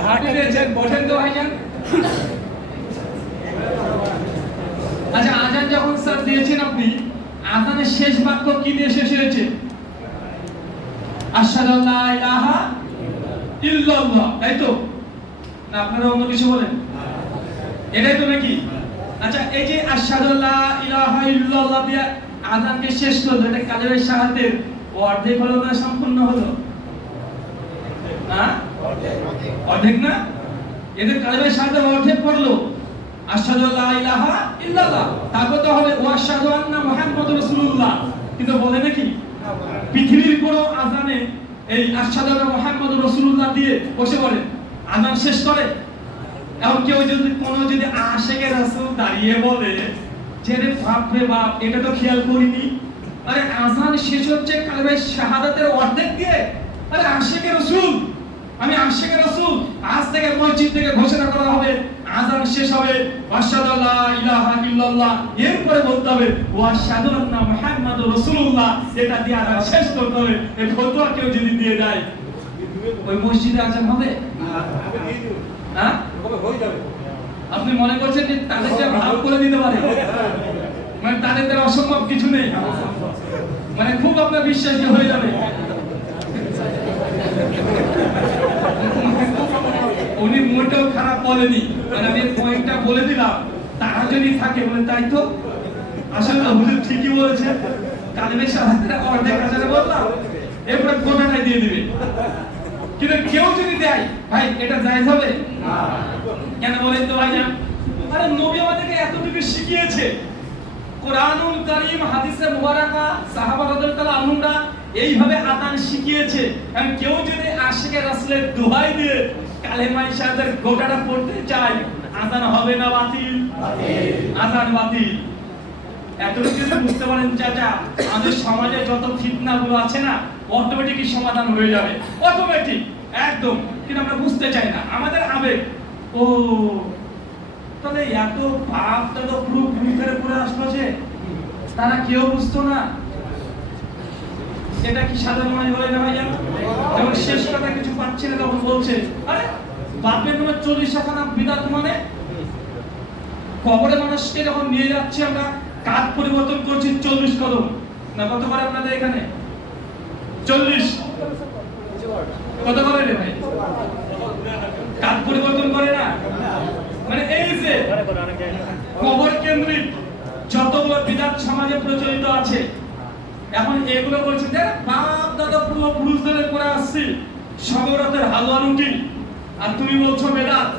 হাঁটু দিয়েছেন, বসেন তো ভাইজান। আচ্ছা, আজান যখন স্যার দিয়েছেন আপনি, আজানের শেষ বাক্য কি দিয়ে শেষ হয়েছে? আশহাদু আল্লা ইলাহা ইল্লাল্লাহ, তাই তো? না আপনারা অন্য কিছু বলেন? এটাই তো নাকি? আচ্ছা, এই যে আশহাদু আল্লা ইলাহা ইল্লাল্লাহ দিয়ে আযানকে শেষ করলো, এটা কালেমায়ে শাহাদাতের অর্ধেক হলো না সম্পূর্ণ হলো? হ্যাঁ, অর্ধেক না? এদের কালেমায়ে শাহাদাত অর্ধেক পড়লো, আশহাদু আল্লা ইলাহা ইল্লাল্লাহ, তারপর তো হবে ওয়া আশহাদু আন্না মুহাম্মাদুর রাসূলুল্লাহ। কিন্তু বলে নাকি পৃথিবীর কোনো আযানে এই আশহাদু আন্না মুহাম্মাদুর রাসূলুল্লাহ দিয়ে বসে পড়ে আযান শেষ করে? এখন কেউ যদি কোনো যদি আশিকে রাসূল দাঁড়িয়ে বলে যে রে বাপ রে বাপ, এটা তো খেয়াল করিনি, আরে আযান শেষ হচ্ছে কালেমায়ে শাহাদাতের অর্ধেক দিয়ে, আরে আশিকে রাসূল, আমি আশিকে রাসূল, আজ থেকে মসজিদ থেকে ঘোষণা করা হবে আযান শেষ হবে আশহাদু আল্লা ইলাহা ইল্লাল্লাহ, এরপরে বলতে হবে ওয়া আশহাদু আন্না মুহাম্মাদুর রাসূলুল্লাহ, এটা দিয়ে আযান শেষ করতে হবে। এই ফতোয়া কেউ যদি দিয়ে দেয়, ওই মসজিদে আযান হবে? হ্যাঁ, হয়ে যাবে। আপনি মনে করছেন যে তাদেরকে ভাগ করে দিতে পারে? মানে তাদের দ্বারা অসম্ভব কিছু নেই, মানে খুব আপনার বিশ্বাসী হয়ে যাবে। উনি মোটেও খারাপ বলেনি, মানে আমি পয়েন্টটা বলে দিলাম, তারা যদি থাকে বলে তাই তো আসলে হুজুর ঠিকই বলেছে, কালেমায়ে শাহাদাতের অর্ধেক আজানে বললাম, এরপরে গোটাটাই দিয়ে দিবে। কিন্তু কেউ যদি দেয়, ভাই এটা জায়েজ হবে না। কেন বলেন তো ভাইজান? আরে নবী আমাদেরকে এতটুকু শিখিয়েছে, কোরআনুল কারীম হাদিসে মুবারাকা সাহাবা রাদিয়াল্লাহু আনহুরা এইভাবে আযান শিখিয়েছে। আর কেউ যদি আশিকে রাসূলের দোহাই দিয়ে কালেমায়ে শাহাদাতের গোটাটা পড়তে চায়, আযান হবে না বাতিল? আযান বাতিল। এতটুকু যদি বুঝতে পারেন চাচা, আমাদের সমাজে যত ফিতনাগুলো আছে না, অটোমেটিকই সমাধান হয়ে যাবে, অটোমেটিক একদম। কিন্তু আমরা বুঝতে চাই না, আমাদের আবেগ। ও তাহলে এত পাপ তো পুরো ভিতরে পুরো আসলো যে তারা কেউ বুঝতো না, এটা কি সাধারণ মানুষ বলে না ভাইজান? এবং শেষ কথা কিছু পাচ্ছে না, তখন বলছে আরে বাপের নামে 40 খানা বিদআত, মানে কবরে মানুষকে যখন নিয়ে যাচ্ছে আমরা কাঠ পরিবর্তন করছি 40 কদম না, কত করে আপনাদের এখানে? 40 কত করে রে ভাই? কাঠ পরিবর্তন করে না, মানে এই যে কবর কেন্দ্রিক যতগুলো বিদআত সমাজে প্রচলিত আছে, এখন এগুলো বলছে যে বাপ দাদা পূর্বপুরুষ ধরে করে আসছি সগরাতের হালুয়া রুটি, আর তুমি বলছো বেদাত।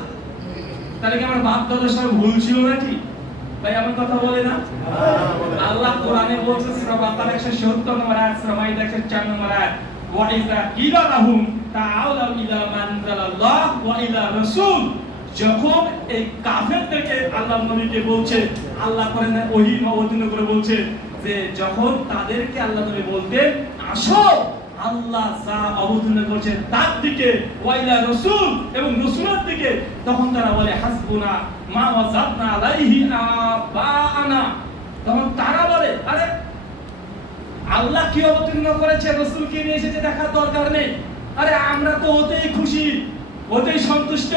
তাহলে কি আমার বাপ দাদার সব ভুল ছিল নাকি ভাই? এমন কথা বলে না? আল্লাহ কোরআনে বলছে সূরা বাকারা 170 নম্বর আয়াত, সূরা মাইদা 104 নম্বর আয়াত, ওয়া ইযা কিলা লাহুম তাআলু ইলা মানজালাল্লাহ ওয়া ইলা রাসূল। যখন এই কাফেরদেরকে আল্লাহ নবীকে বলছে, আল্লাহ করেন ওহী অবতীর্ণ করে বলছে যে যখন তাদেরকে আল্লাহ নবী বলতেন আসো আল্লাহ যা অবতীর্ণ করেছেন তার দিকে, ওয়া ইলা রাসূল এবং রাসূলের দিকে, তখন তারা বলে হাসবুনা মা ওয়াজাদনা আলাইহি আবানা। তখন তারা বলে আরে আল্লাহ কি অবতীর্ণ করেছে, রাসূল কি নিয়ে এসেছে দেখার দরকার নেই, আরে আমরা তো ওতেই খুশি, ওতেই সন্তুষ্ট।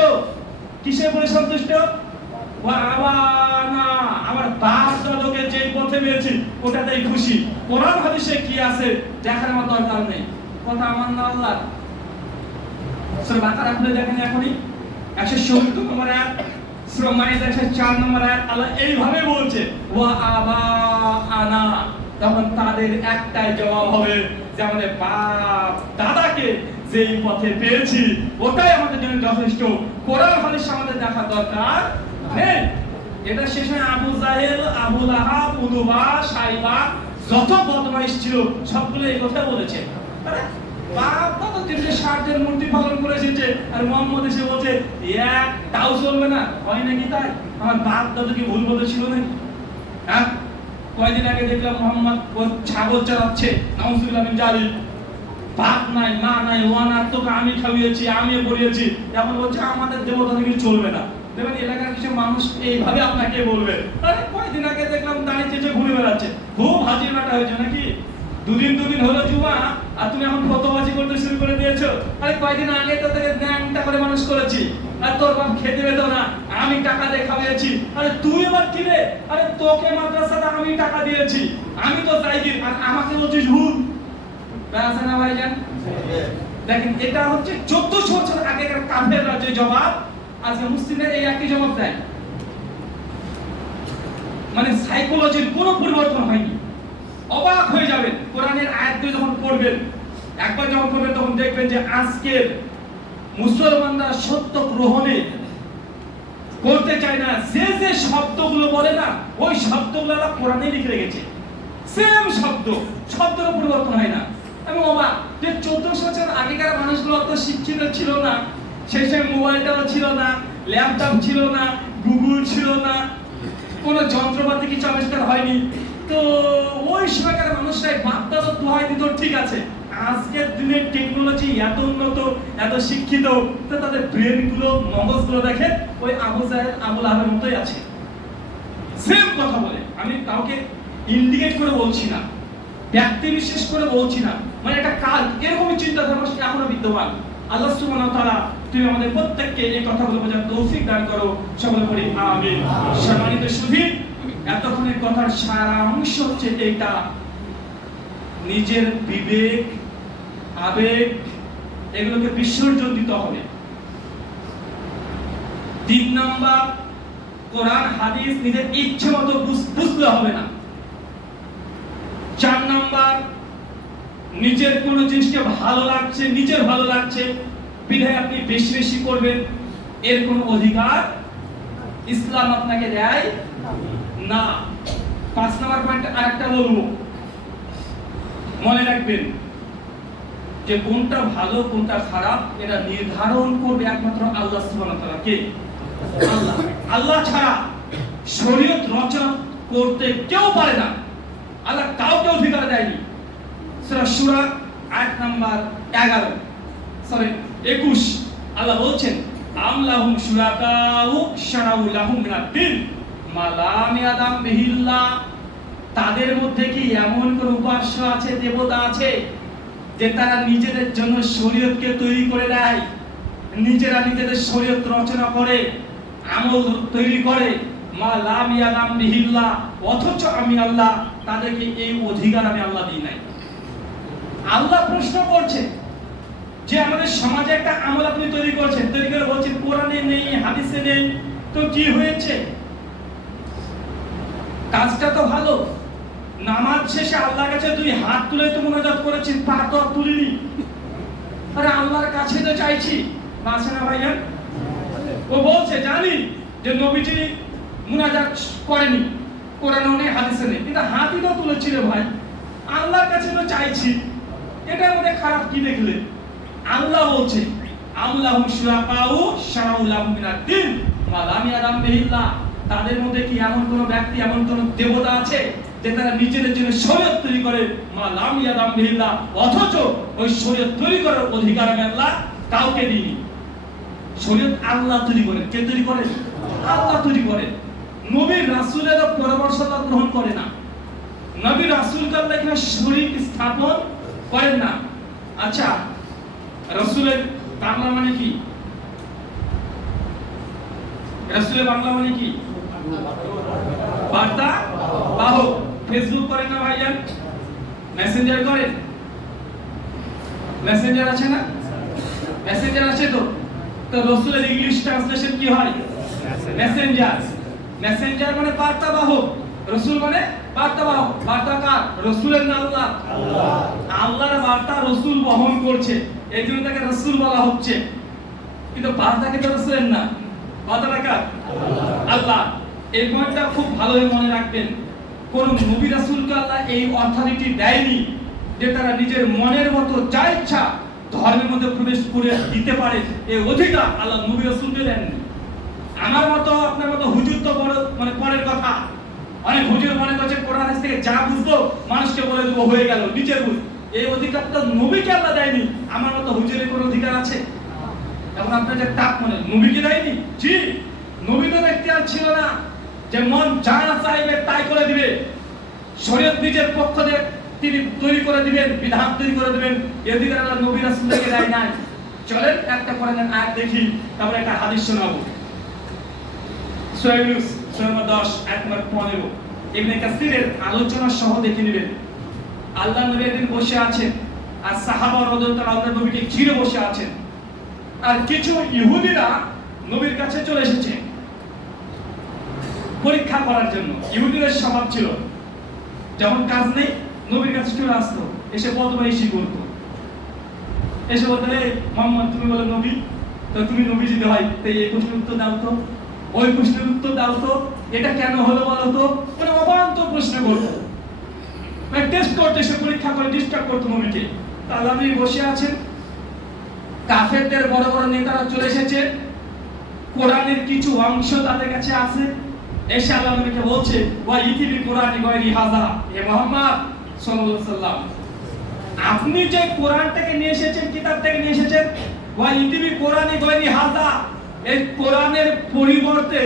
কিসে বলে সন্তুষ্ট? ওয়া আবানা, আমার বাপ দাদাকে যেই পথে পেয়েছি ওটাতেই খুশি। কোরআন হাদিসে কি আছে দেখার আমার দরকার নেই। কথা আমার না আল্লাহ। সূরা বাকারা খুলে দেখেন এখনই 170 নম্বর আয়াত, সূরা মাইদা 4 নম্বর আয়াত আল্লাহ এইভাবে বলছে ওয়া আবা আনা, তখন তাদের একটাই জবাব হবে যে আমাদের বাপ দাদাকে যেই পথে পেয়েছি ওটাই আমাদের জন্য যথেষ্ট, কোরআন হাদিস আমাদের দেখা দরকার নেই। এটা শেষে আবু জাহেল, আবু লাহাব, উতবা, সাইবা যত বদমাইশ ছিল সবগুলো এই কথা বলেছে। আরে বাপ দাদা তিনটে ষাটের মূর্তি পালন করে এসেছে আর মোহাম্মদ এসে বলছে একটাও চলবে না, হয় নাকি তাই? আমার বাপ দাদা কি ভুল বলেছিল নাকি? হ্যাঁ, কয়দিন আগে দেখলাম মোহাম্মদ ও ছাগল চড়াচ্ছে, নাউজুবিল্লাহ মিন জালিক, বাপ নাই মা নাই, ওয়ানার তোকে আমি খাইয়েছি আমি পড়িয়েছি, এখন বলছে আমাদের দেবতা থেকে চলবে না। দেখবেন এলাকার কিছু মানুষ এইভাবে আপনাকে বলবে। আরে কয়দিন আগে দেখলাম দাঁড়িয়ে চেঁচে ঘুরে বেড়াচ্ছে, খুব হাজির মাটা হয়েছে নাকি? দুদিন হলো জুমা আর তুমি এখন ফতোয়াজি করতে শুরু করে দিয়েছো। আরে কয়দিন আগে তো তোকে জ্ঞানটা করে মানুষ করেছি আর তোর বাপ খেতে পেত না, আমি টাকা দিয়ে খাওয়াইছি। আরে তুই এবার কি রে? আরে তোকে মাদ্রাসাতে আমি টাকা দিয়েছি, আমি তো যাইনি আর আমাকে বলছিস ভুল। আছে না ভাইজান? দেখেন এটা হচ্ছে 1400 বছর আগেকার কাফেররা যে জবাব আজকে মুসলিমরা এই একই জবাব দেয়। মানে সাইকোলজির কোনো পরিবর্তন হয়নি। অবাক হয়ে যাবেন কোরআনের আয়াতগুলো যখন পড়বেন, একবার যখন পড়বেন তখন দেখবেন যে আজকের মুসলমানরা সত্য গ্রহণে করতে চায় না, যে শব্দগুলো বলে না ওই শব্দগুলো আল্লাহ কোরআনে লিখে রেখেছে, সেম শব্দ, শব্দের পরিবর্তন হয় না। আমি অবাক যে 1400 বছর আগেকার মানুষগুলো অত শিক্ষিত ছিল না, সেই সময় মোবাইলটাও ছিল না, ল্যাপটপ ছিল না, গুগল ছিল না, কোনো যন্ত্রপাতি কিছু আবিষ্কার হয়নি। তো ওই সময়কার মানুষরাই বাপদাদা দোহাই দিত, ঠিক আছে। আজকের দিনের টেকনোলজি এত উন্নত, এত শিক্ষিত, তো তাদের ব্রেন গুলো, মগজগুলো দেখে ওই আবু জাহেল, আবু লাহাবের মতোই আছে, সেম কথা বলে। আমি কাউকে ইন্ডিকেট করে বলছি না, ব্যক্তি বিশেষ করে বলছি না, মানে একটা কাল এরকমই চিন্তাধারা এখনো বিদ্যমান। আল্লাহ সুবহানাহু ওয়া তাআলা তুমি আমাদের প্রত্যেককে এই কথাগুলো বোঝার তৌফিক দান করো, সকলে বলি আমিন। সম্মানিত সুধী, এতক্ষণের কথার সারাংশ হচ্ছে এইটা, নিজের বিবেক, আবেগ এগুলোকে বিসর্জন দিতে হবে। 3 নাম্বার, কোরআন হাদিস নিজের ইচ্ছে মতো বুঝতে হবে না। 4 নাম্বার, নিজের কোন জিনিসকে ভালো লাগছে, নিজের ভালো লাগছে বিধায় আপনি বেশি বেশি করবেন, এর কোন অধিকার ইসলাম আপনাকে দেয় না। 5 নাম্বার পয়েন্ট আরেকটা বলবো, মনে রাখবেন যে কোনটা ভালো কোনটা খারাপ এটা নির্ধারণ করবে একমাত্র আল্লাহ সুবহানাহু ওয়া তাআলা। কে? আল্লাহ। আল্লাহ ছাড়া শরীয়ত রচনা করতে কেউ পারে না, আল্লাহ কাউকে অধিকার দেয়নি। সূরা সূরা আয়াত নাম্বার 21 আল্লাহ বলছেন আম লাহুম শুরাকাউ শারাউ লাহুম মিনাদ-দ্বীন মা লাম ইয়াদাম বিহিল্লাহ, তাদের মধ্যে কি এমন কোন উপাস্য আছে, দেবতা আছে যে তারা নিজেদের জন্য শরীয়তকে তৈরি করে দেয়, নিজেরা নিজেদের শরীয়ত রচনা করে, আমল তৈরি করে, মা লাম ইয়াদাম বিহিল্লাহ, অথচ আমি আল্লাহ তাদেরকে এই অধিকার আমি আল্লাহ দিই নাই। আল্লাহ প্রশ্ন করছে যে আমাদের সমাজে একটা আমল আপনি তৈরি করছেন, তৈরি করে বলছেন কোরআনে নেই, হাদিসে নেই, তো কি হয়েছে? কাজটা তো ভালো, নামাজ শেষে আল্লাহর কাছে তুই হাত তুলে তো মুনাজাত করেছিস, পা তো তুলিনি, আরে আল্লাহর কাছে তো চাইছি, আছে না ভাইজান? ও বলছে জানি যে নবীজি মুনাজাত করেনি, কোরআনে নেই, হাদিসে নেই, কিন্তু হাতই তো তুলেছিল ভাই, আল্লাহর কাছে তো চাইছি, এটার মধ্যে খারাপ কি দেখলে? আল্লাহ বলছে আল্লাহু শুরাকাউ শারাউ লাহুম মিনাদ-দ্বীন মা লাম ইয়াদাম বিহিল্লাহ, তাদের মধ্যে কি এমন কোন ব্যক্তি, এমন কোন দেবতা আছে যে তারা নিজেদের জন্য শরীয়ত তৈরি করে, মা লাম ইয়াদাম বিহিল্লাহ, অথচ ওই শরীয়ত তৈরি করার অধিকার আমি আল্লাহ কাউকে দিইনি। শরীয়ত আল্লাহ তৈরি করেন। কে তৈরি করেন? আল্লাহ তৈরি করেন। নবী রাসূলের পরামর্শ আল্লাহ গ্রহণ করে না, নবী রাসূলকে আল্লাহ এখানে শরীক স্থাপন করেন না। আচ্ছা, রাসূলের বাংলা মানে কি? রাসূলের বাংলা মানে কি? বার্তা বাহক। ফেসবুক করেন না ভাইজান? মেসেঞ্জার করেন? মেসেঞ্জার আছে না? মেসেঞ্জার আছে তো। তো রাসূলের ইংলিশ ট্রান্সলেশন কি হয়? মেসেঞ্জার। মেসেঞ্জার মানে বার্তাবাহক, রাসূল মানে বার্তাবাহক। বার্তা কার? রাসূলের না আল্লাহ? আল্লাহর বার্তা রাসূল বহন করছে, এই জন্য তাকে রাসূল বলা হচ্ছে। কিন্তু বার্তা কিন্তু রাসূলের না, বার্তাটা কার? আল্লাহ। এই পয়েন্টটা খুব ভালোভাবে মনে রাখবেন। কোন নবী রাসূলকে আল্লাহ এই অথরিটি দেয়নি যে তারা নিজের মনের মতো যা ইচ্ছা ধর্মের মধ্যে প্রবেশ করে দিতে পারে, এই অধিকার আল্লাহ নবী রাসূলকে দেননি। আমার মতো আপনার মতো হুজুর তো বড় মানে পরের কথা। অনেক হুজুর মনে করছে কোরআন হাদিস থেকে যা বুঝবো মানুষকে বলে দেবো, হয়ে গেল, নিচের বুঝ। এই অধিকারটা নবীকে আল্লাহ দেয়নি। আমার মতো হুজুরের কোনো অধিকার আছে? এখন আপনার যে তাপ মনে নবীকে দেয়নি? জি, নবীদের এখতিয়ার ছিল না যে মন যা চাইবে তাই করে দিবে। শরীয়ত নিজের পক্ষ থেকে তিনি তৈরি করে দিবেন, বিধান তৈরি করে দিবেন, এই অধিকার আল্লাহ নবী রাসূলকে দেয় নাই। চলেন একটা কোরআনের আয়াত দেখি, তারপরে একটা হাদিস শোনাবো। সূরা ইউনূস সূরা নম্বর 10 আয়াত নম্বর 15 ইবনে কাসিরের আলোচনা সহ দেখে নেবেন। আল্লাহ নবী একদিন বসে আছেন, আর সাহাবা রাদিয়াল্লাহু তাআলা নবীকে ঘিরে বসে আছেন, আর কিছু ইহুদিরা নবীর কাছে চলে এসেছে পরীক্ষা করার জন্য। ইহুদিদের স্বভাব ছিল যখন কাজ নেই নবীর কাছে চলে আসতো, এসে বদমাইশি করতো, এসে বলতো, হে মুহাম্মদ তুমি বলে নবী, তো তুমি নবী যদি হয় তো এই প্রশ্নের উত্তর দাও তো, ওই প্রশ্নের উত্তর দাও তো, এটা কেন হলো বলো তো। মানে অবান্তর প্রশ্ন করতো, মানে টেস্ট করতে, সে পরীক্ষা করে ডিস্টার্ব করতো নবীকে। তাহলে আপনি বসে আছেন, কাফেরদের বড় বড় নেতারা চলে এসেছে, কোরআনের কিছু অংশ তাদের কাছে আছে, এসে আল্লাহ নবীকে বলছে, ওয়া ইতিবি কোরআনি গায়রি হাযা, হে মুহাম্মদ সাল্লাল্লাহু আলাইহি সাল্লাম, আপনি যে কোরআনটাকে নিয়ে এসেছেন, কিতাবটাকে নিয়ে এসেছেন, ওয়া ইতিবি কোরআনি গায়রি হাযা, এই কোরআনের পরিবর্তে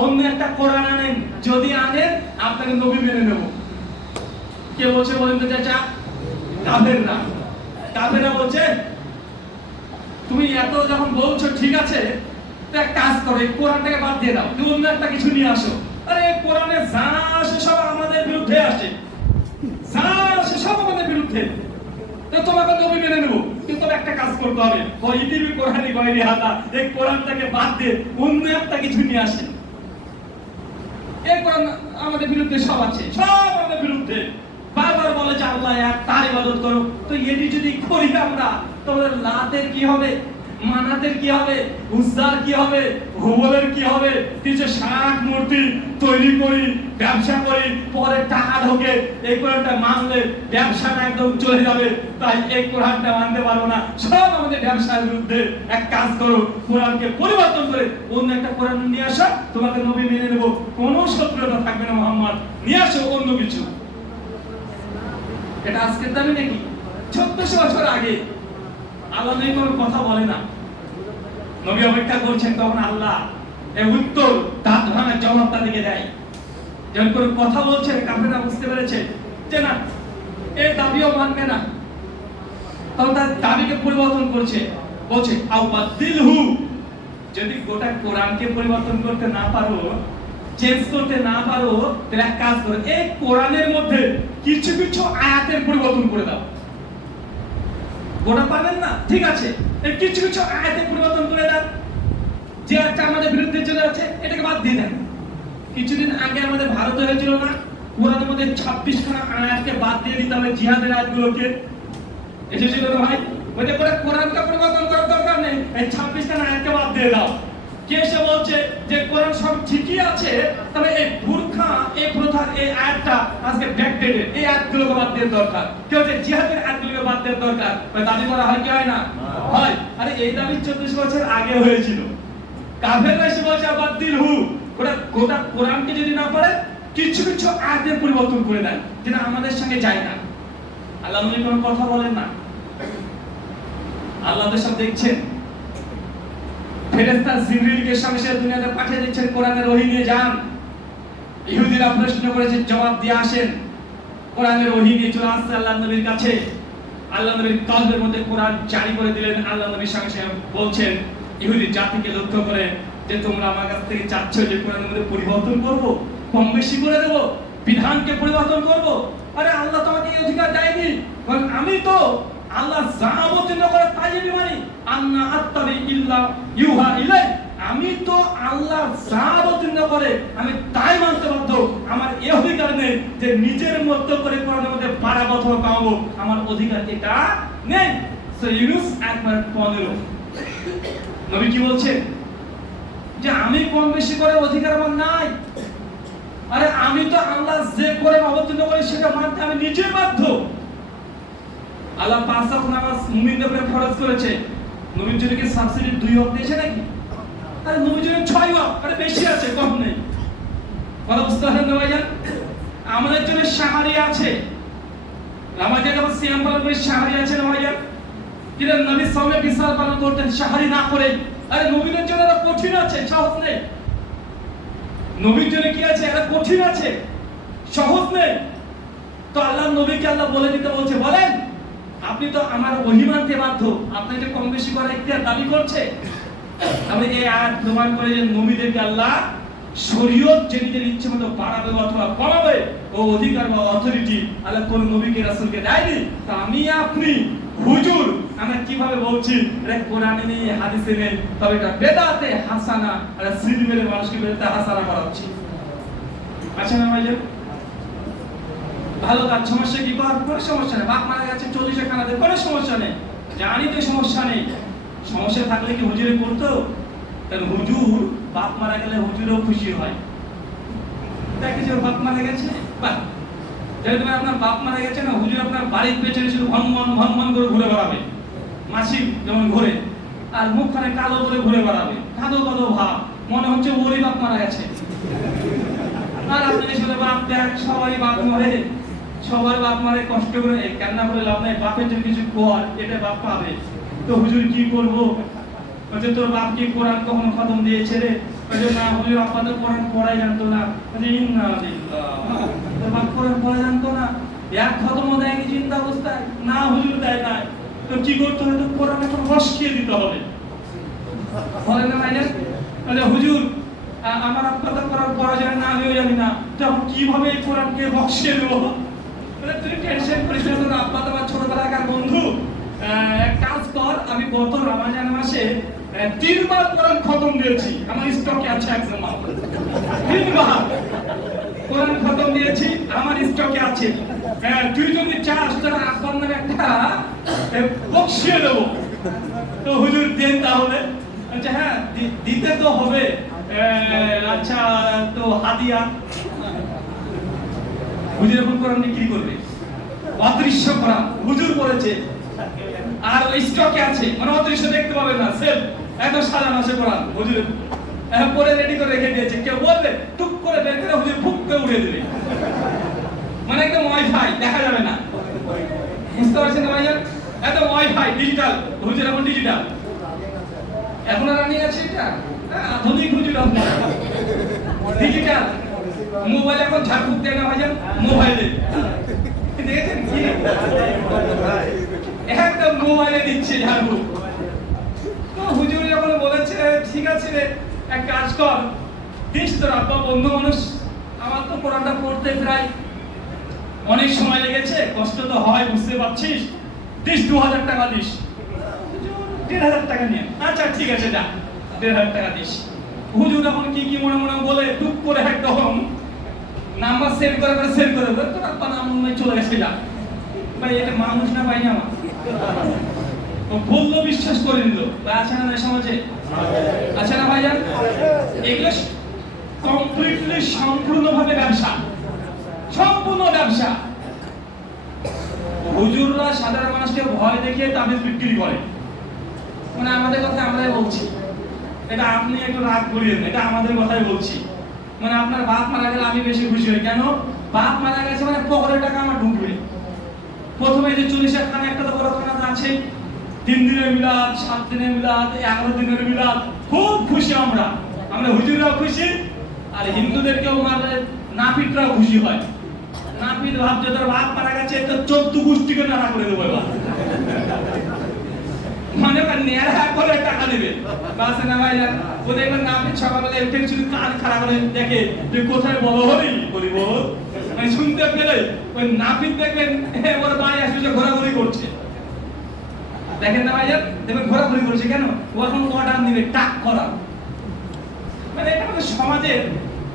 অন্য একটা কোরআন আনেন, যদি আনেন আপনাকে নবী মেনে নেব। কে বলছে বলেন তো চাচা? কাফেররা। কাফেররা বলছে, তুমি এত যখন বলছো ঠিক আছে, তো এক কাজ করো, এই কোরআনটাকে বাদ দিয়ে দাও, তুমি অন্য একটা কিছু নিয়ে আসো। আরে কোরআনে যা আসে সব আমাদের বিরুদ্ধে আসে, যা আসে সব আমাদের বিরুদ্ধে, তো তোমাকে নবী মেনে নেব, কিন্তু একটা কাজ করতে হবে, ওই ইতিবি কোরআনি গায়রি হাযা, এই কোরআনটাকে বাদ দিয়ে অন্য একটা কিছু নিয়ে আসেন। এই কোরআন আমাদের বিরুদ্ধে সব আছে, সব আমাদের বিরুদ্ধে। বারবার বলে যে আল্লাহ এক, তার ইবাদত করো। তো এটি যদি করি আমরা, তোমাদের লাতের কি হবে, মানাতের কি হবে, উজ্জার কি হবে, হুবলের কি হবে? 360 মূর্তি তৈরি করি, ব্যবসা করি, পরে টাকা ঢোকে, এই কোরআনটা মানলে ব্যবসাটা একদম চলে যাবে, তাই এই কোরআনটা মানতে পারবো না, সব আমাদের ব্যবসার বিরুদ্ধে। এক কাজ করো, কোরআনকে পরিবর্তন করে অন্য একটা কোরআন নিয়ে আসো, তোমাকে নবী মেনে নেব, কোনো শত্রুতা থাকবে না। মুহাম্মদ নিয়ে আসো অন্য কিছু। এটা আজকের দাবি নাকি? 1400 বছর আগে। আল্লাহ নেই কোনো কথা বলে না, নবী অপেক্ষা করছেন তখন আল্লাহ এই উত্তর তার ধরনের জবাব তাদেরকে দেয়। যখন কোনো কথা বলছে কাফেররা বুঝতে পেরেছে যে না, এই দাবিও মানবে না, তখন তার দাবিকে পরিবর্তন করছে, বলছে আও বাদিলহু, যদি গোটা কোরআনকে পরিবর্তন করতে না পারো, চেঞ্জ করতে না পারো, তাহলে এক কাজ করো, এই কোরআনের মধ্যে কিছু কিছু আয়াতের পরিবর্তন করে দাও। গোটা পাবেন না, ঠিক আছে, এই কিছু কিছু আয়াতের পরিবর্তন করে দেন, যে একটা আমাদের বিরুদ্ধে চলে যাচ্ছে এটাকে বাদ দিয়ে দেন। কিছুদিন আগে আমাদের ভারতে হয়েছিল না, কোরআনের মধ্যে 26 খানা আয়াতকে বাদ দিয়ে দিতে হবে, জিহাদের আয়াতগুলোকে এসেছিল না ভাই? ওইটা করে কোরআনকে পরিবর্তন করার দরকার নেই, এই 26 খানা আয়াতকে বাদ দিয়ে দাও। কে এসে বলছে যে কোরআন সব ঠিকই আছে, তবে এই বুরখা, এই প্রথার এই আয়াতটা আজকে ব্যাকডেটেড, এই আয়াতগুলোকে বাদ দেওয়ার দরকার। কেউ যে জিহাদের আয়াতগুলোকে বাদ দেওয়ার দরকার, ওই দাবি করা হয় কি হয় না? হয়। আরে এই দাবি 1400 বছর আগে হয়েছিল। কাফেররা এসে বলছে বাদিলহু, গোটা কোরআনকে যদি না পড়ে কিছু কিছু আয়াতের পরিবর্তন করে দেন, যেটা আমাদের সঙ্গে যায় না। আল্লাহ নবী কোনো কথা বলেন না, আল্লাহ সব দেখছেন। ফেরেশতা জিবরিলকে সঙ্গে সঙ্গে দুনিয়াতে পাঠিয়ে দিচ্ছেন, কোরআনের ওহী নিয়ে যান। ইহুদিরা প্রশ্ন করেছে, জবাব দিয়ে আসেন। কোরআনের ওহী নিয়ে চলে আসছে আল্লাহ নবীর কাছে। আল্লাহ নবীর কলবের মধ্যে কোরআন জারি করে দিলেন। আল্লাহ নবীর সঙ্গে সঙ্গে বলছেন ইহুদি জাতিকে লক্ষ্য করে যে তোমরা আমার কাছ থেকে চাচ্ছ যে কোরআনের মধ্যে পরিবর্তন করব, কম বেশি করে দেব, বিধানকে পরিবর্তন করব। আরে আল্লাহ তোমাকে এই অধিকার দেয়নি, কারণ আমি তো আল্লাহ যা অবতীর্ণ করে তাই আমি মানি। আন্না আত্তাবি ইল্লা ইউহা ইলাই, আমি তো আল্লাহ যা করে কোরআনের মধ্যে বাড়া অথবা কমাবো, আমার অধিকার এটা নেই। সো ইউনুস 1:15 নবী কি বলছেন যে আমি কম বেশি করে অধিকার আমার নাই। আরে আমি তো আল্লাহ যে কোরআন অবতীর্ণ করে সেটা মানতে আমি নিজেই বাধ্য। আল্লাহ 5 ওয়াক্ত নামাজ মুমিনদের উপরে ফরজ করেছে, নবীর জন্য কি সাবসিডি 2 ওয়াক্ত দিয়েছে নাকি? আরে নবীর জন্য 6 ওয়াক্ত, আরে বেশি আছে কম নেই। কথা বুঝতে পারছেন না ভাইজান? আমাদের জন্য সাহারি আছে, আমাদের যখন সিয়াম পালন করে সাহারি আছে না ভাইজান? যেটা নবী সামনে বিশাল পালন করতেন সাহারি না করে। আরে নবীদের জন্য এটা কঠিন আছে, সহজ নেই। নবীর জন্য কি আছে? এটা কঠিন আছে, সহজ নেই। তো আল্লাহ নবীকে আল্লাহ বলে দিতে বলছে, বলেন আপনি তো আমার ওহী মানতে বাধ্য, আপনি যে কম বেশি করে ইখতিয়ার দাবি করছে। তাহলে এই আয়াত প্রমাণ করে যে নবীদেরকে আল্লাহ শরীয়ত যে নিজের ইচ্ছে মতো বাড়াবে অথবা কমাবে ও অধিকার বা অথরিটি আল্লাহ কোন নবীকে রাসূলকে দেয়নি। তা আমি আপনি হুজুর আমরা কিভাবে বলছি এটা কোরআনে নেই, হাদিসে নেই, তবে এটা বেদাতে হাসানা আর সিল মেরে মানুষকে বেদাতে হাসানা করা উচিত। আচ্ছা না ভাইজান? ভালো কাজ, সমস্যা কি? কোনো সমস্যা নেই। বাপ মারা গেছে 40 খানাতে, কোনো সমস্যা নেই। জানি তো সমস্যা নেই। সমস্যা থাকলে কি হুজুরে করতো? কারণ হুজুর বাপ মারা গেলে হুজুরও খুশি হয়। দেখে যে বাপ মারা গেছে, বাহ, যেহেতু আপনার বাপ মারা গেছে না, হুজুর আপনার বাড়ির পেছনে শুধু ভন করে ঘুরে বেড়াবে, মাসি যেমন ঘুরে, আর মুখখানে কালো করে ঘুরে বেড়াবে, কাঁদো কাঁদো ভাব, মনে হচ্ছে ওরই বাপ মারা গেছে। আর আপনি শুধু বাপ দেখ, সবাই বাপ মরে, সবার বাপ মারে, কষ্ট করে কান্না করে লাভ নাই, বাপের জন্য কিছু কর, এটা বাপ পাবে। তো হুজুর কি করবো? বলছে তোর বাপ কি কোরআন কখনো খতম দিয়েছে রে? বলছে না হুজুর, আপা তো কোরআন পড়াই জানতো না। বলছে ইন্না লিল্লাহ, তোর বাপ কোরআন পড়া জানতো না? এক খতমও দেয়নি চিন্তা অবস্থায়? না হুজুর দেয় নাই। তো কি করতে হবে? তো কোরআন এখন বসিয়ে দিতে হবে। বলে না ভাইজান? বলে হুজুর আমার আপা তো কোরআন পড়া জানে না, আমিও জানি না, তো কিভাবে এই কোরআনকে বসিয়ে দেবো? বলে তুই টেনশন করিস না, তোর আপা তোমার ছোটবেলাকার বন্ধু, এক কাজ কর, আমি গত রমজান মাসে 3 বার কোরআন খতম দিয়েছি, আমার স্টকে আছে একদম 3 বার কোরআন খতম দিয়েছি, আমার স্টকে আছে। তুই যদি চাস তোর আব্বার নামে একটা বক্সিয়ে দেবো। তো হুজুর দেন তাহলে? আচ্ছা হ্যাঁ দিতে তো হবে। আচ্ছা তো হাদিয়া। হুজুর এখন কোরআন কি করবে? অদৃশ্য কোরআন হুজুর বলেছে, আর ওই স্টকে আছে, মানে অদৃশ্য দেখতে পাবে না, সেল একদম সাজানো আছে কোরআন হুজুর পরে রেডি করে রেখে দিয়েছে। কেউ বলবে টুক করে বের করে হুজুর ফুক করে উড়িয়ে দেবে, মানে একদম ওয়াইফাই, দেখা যাবে না। বুঝতে পারছেন না ভাইজান? একদম ওয়াইফাই ডিজিটাল হুজুর, এখন ডিজিটাল। এখন আর আমি আছি এটা আধুনিক হুজুর, আপনারা ডিজিটাল মোবাইল এখন ঝাড়ফুক দেয় না ভাইজান, মোবাইলে দেখেছেন কি একদম মোবাইলে দিচ্ছে ঝাড়ফুক। তো হুজুর যখন বলেছে ঠিক আছে রে এক কাজ কর, দিস তোর আব্বা বন্ধু মানুষ, আমার তো কোরআনটা পড়তে প্রায় অনেক সময় লেগেছে, কষ্ট তো হয় বুঝতে পারছিস, দিস 2000 টাকা দিস। 1500 টাকা নিয়ে আচ্ছা ঠিক আছে যা 1500 টাকা দিস। হুজুর এখন কি কি মনে মনে বলে টুক করে একদম নাম্বার সেভ করে দেবে, তোর আব্বা নাম চলে গেছে যা। ভাই এটা মানুষ না ভাই, আমার বললো বিশ্বাস করে নিল। আছে না সমাজে? আছে না ভাইজান? এগুলো কমপ্লিটলি সম্পূর্ণভাবে ব্যবসা, সম্পূর্ণ ব্যবসা। হুজুররা সাধারণ মানুষকে ভয় দেখিয়ে তাবিজ বিক্রি করে, মানে আমাদের কথা আমরাই বলছি, এটা আপনি একটু রাগ করিয়েন, এটা আমাদের কথাই বলছি। মানে আপনার বাপ মারা গেলে আমি বেশি খুশি হই, কেন? বাপ মারা গেছে মানে পকেটের টাকা আমার ঢুকবে। প্রথমে যে 40 খানা একটা তো বড় খানা আছে, 3 দিনের মিলাদ, 7 দিনের মিলাদ, 11 দিনের মিলাদ, খুব খুশি আমরা হুজুররাও খুশি, আর হিন্দুদেরকেও মানে নাপিতরাও খুশি হয়। নাপিত ভাবছে তোর বাপ মারা গেছে, তো 14 গোষ্ঠীকে নাড়া করে দেবো এবার, মানে নেড়া করে টাকা দেবে। বাসে না ভাই ও দেখবেন নাপিত সকালবেলা উঠে শুধু কান খাড়া করে দেখে যে কোথায় বলো হরি বলি বল, মানে শুনতে পেলে ওই নাপিত দেখবেন ওর বাড়ি আসলে ঘোরাঘুরি করছে, দেখেন না ভাইজান, দেখবেন ঘোরাঘুরি করছে কেন? ও এখন অর্ডার নিবে টাক করা। মানে এটা আমাদের সমাজের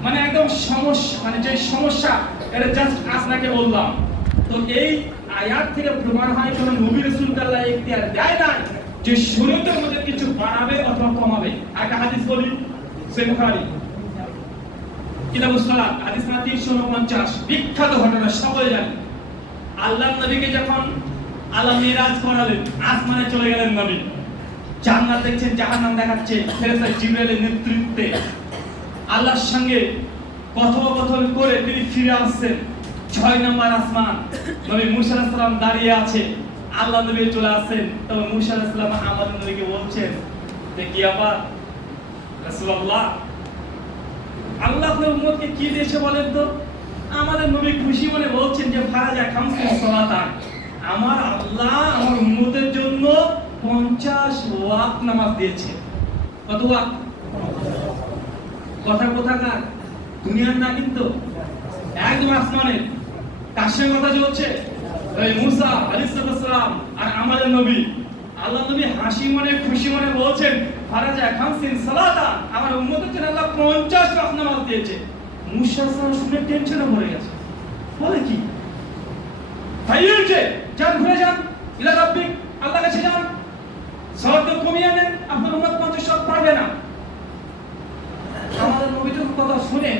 মানে একদম সমস্যা, মানে যে সমস্যা এটা জাস্ট আপনাকে বললাম। তো এই আয়াত থেকে প্রমাণ হয় কোন নবী রাসূলকে আল্লাহ ইখতিয়ার দেয় না যে শরীয়তের মধ্যে কিছু বাড়াবে অথবা কমাবে। একটা হাদিস বলি, সহিহ বুখারী কিতাবুস সালাত হাদিস নাম্বার 349, বিখ্যাত ঘটনা সকলে জানেন। আল্লাহর নবীকে যখন আল্লাহ মিরাজ করালেন, আসমানে চলে গেলেন নবী, জান্নাত দেখছেন, জাহান্নাম দেখাচ্ছে, ফেরেশতা জিবরাইলের নেতৃত্বে আল্লাহর সঙ্গে কথোপকথন করে তিনি ফিরে আসছেন 6 নম্বর আসমান। নবী মূসা আলাইহিস সালাম দাঁড়িয়ে আছে, আল্লাহ নবী চলে আসেন। তবে মূসা আলাইহিস সালাম আমাদের নবীকে বলছেন যে কি আবার রাসূলুল্লাহ, আল্লাহ আপনার উম্মতকে কি দিয়েছে বলেন তো? আমাদের নবী খুশি মনে বলছেন যে ফারাজা খামসুস সালাতান, আমার আল্লাহ আমার উম্মতের জন্য 50 ওয়াক্ত নামাজ দিয়েছে। কত ওয়াক্ত? কোথাকার দুনিয়ার না, কিন্তু একদম আসমানের। কার সঙ্গে কথা চলছে? ওই মুসা আলাইহিস সালাম আর আমাদের নবী। আল্লাহ নবী হাসি মনে খুশি মনে বলছেন ফারাজা খামসিন সালাতান, আমার উম্মতের জন্য আল্লাহ 50 ওয়াক্ত নামাজ দিয়েছে। মুসা সালাম শুনে টেনশনে পড়ে গেছে, বলে কি? ফাইরজে যান, ঘুরে যান, ইলা রাব্বিক, আল্লাহর কাছে যান, সালাত কমিয়ে আনেন, আপনার উম্মত 50 ওয়াক্ত পারবে না। আমাদের নবীর কথা শুনে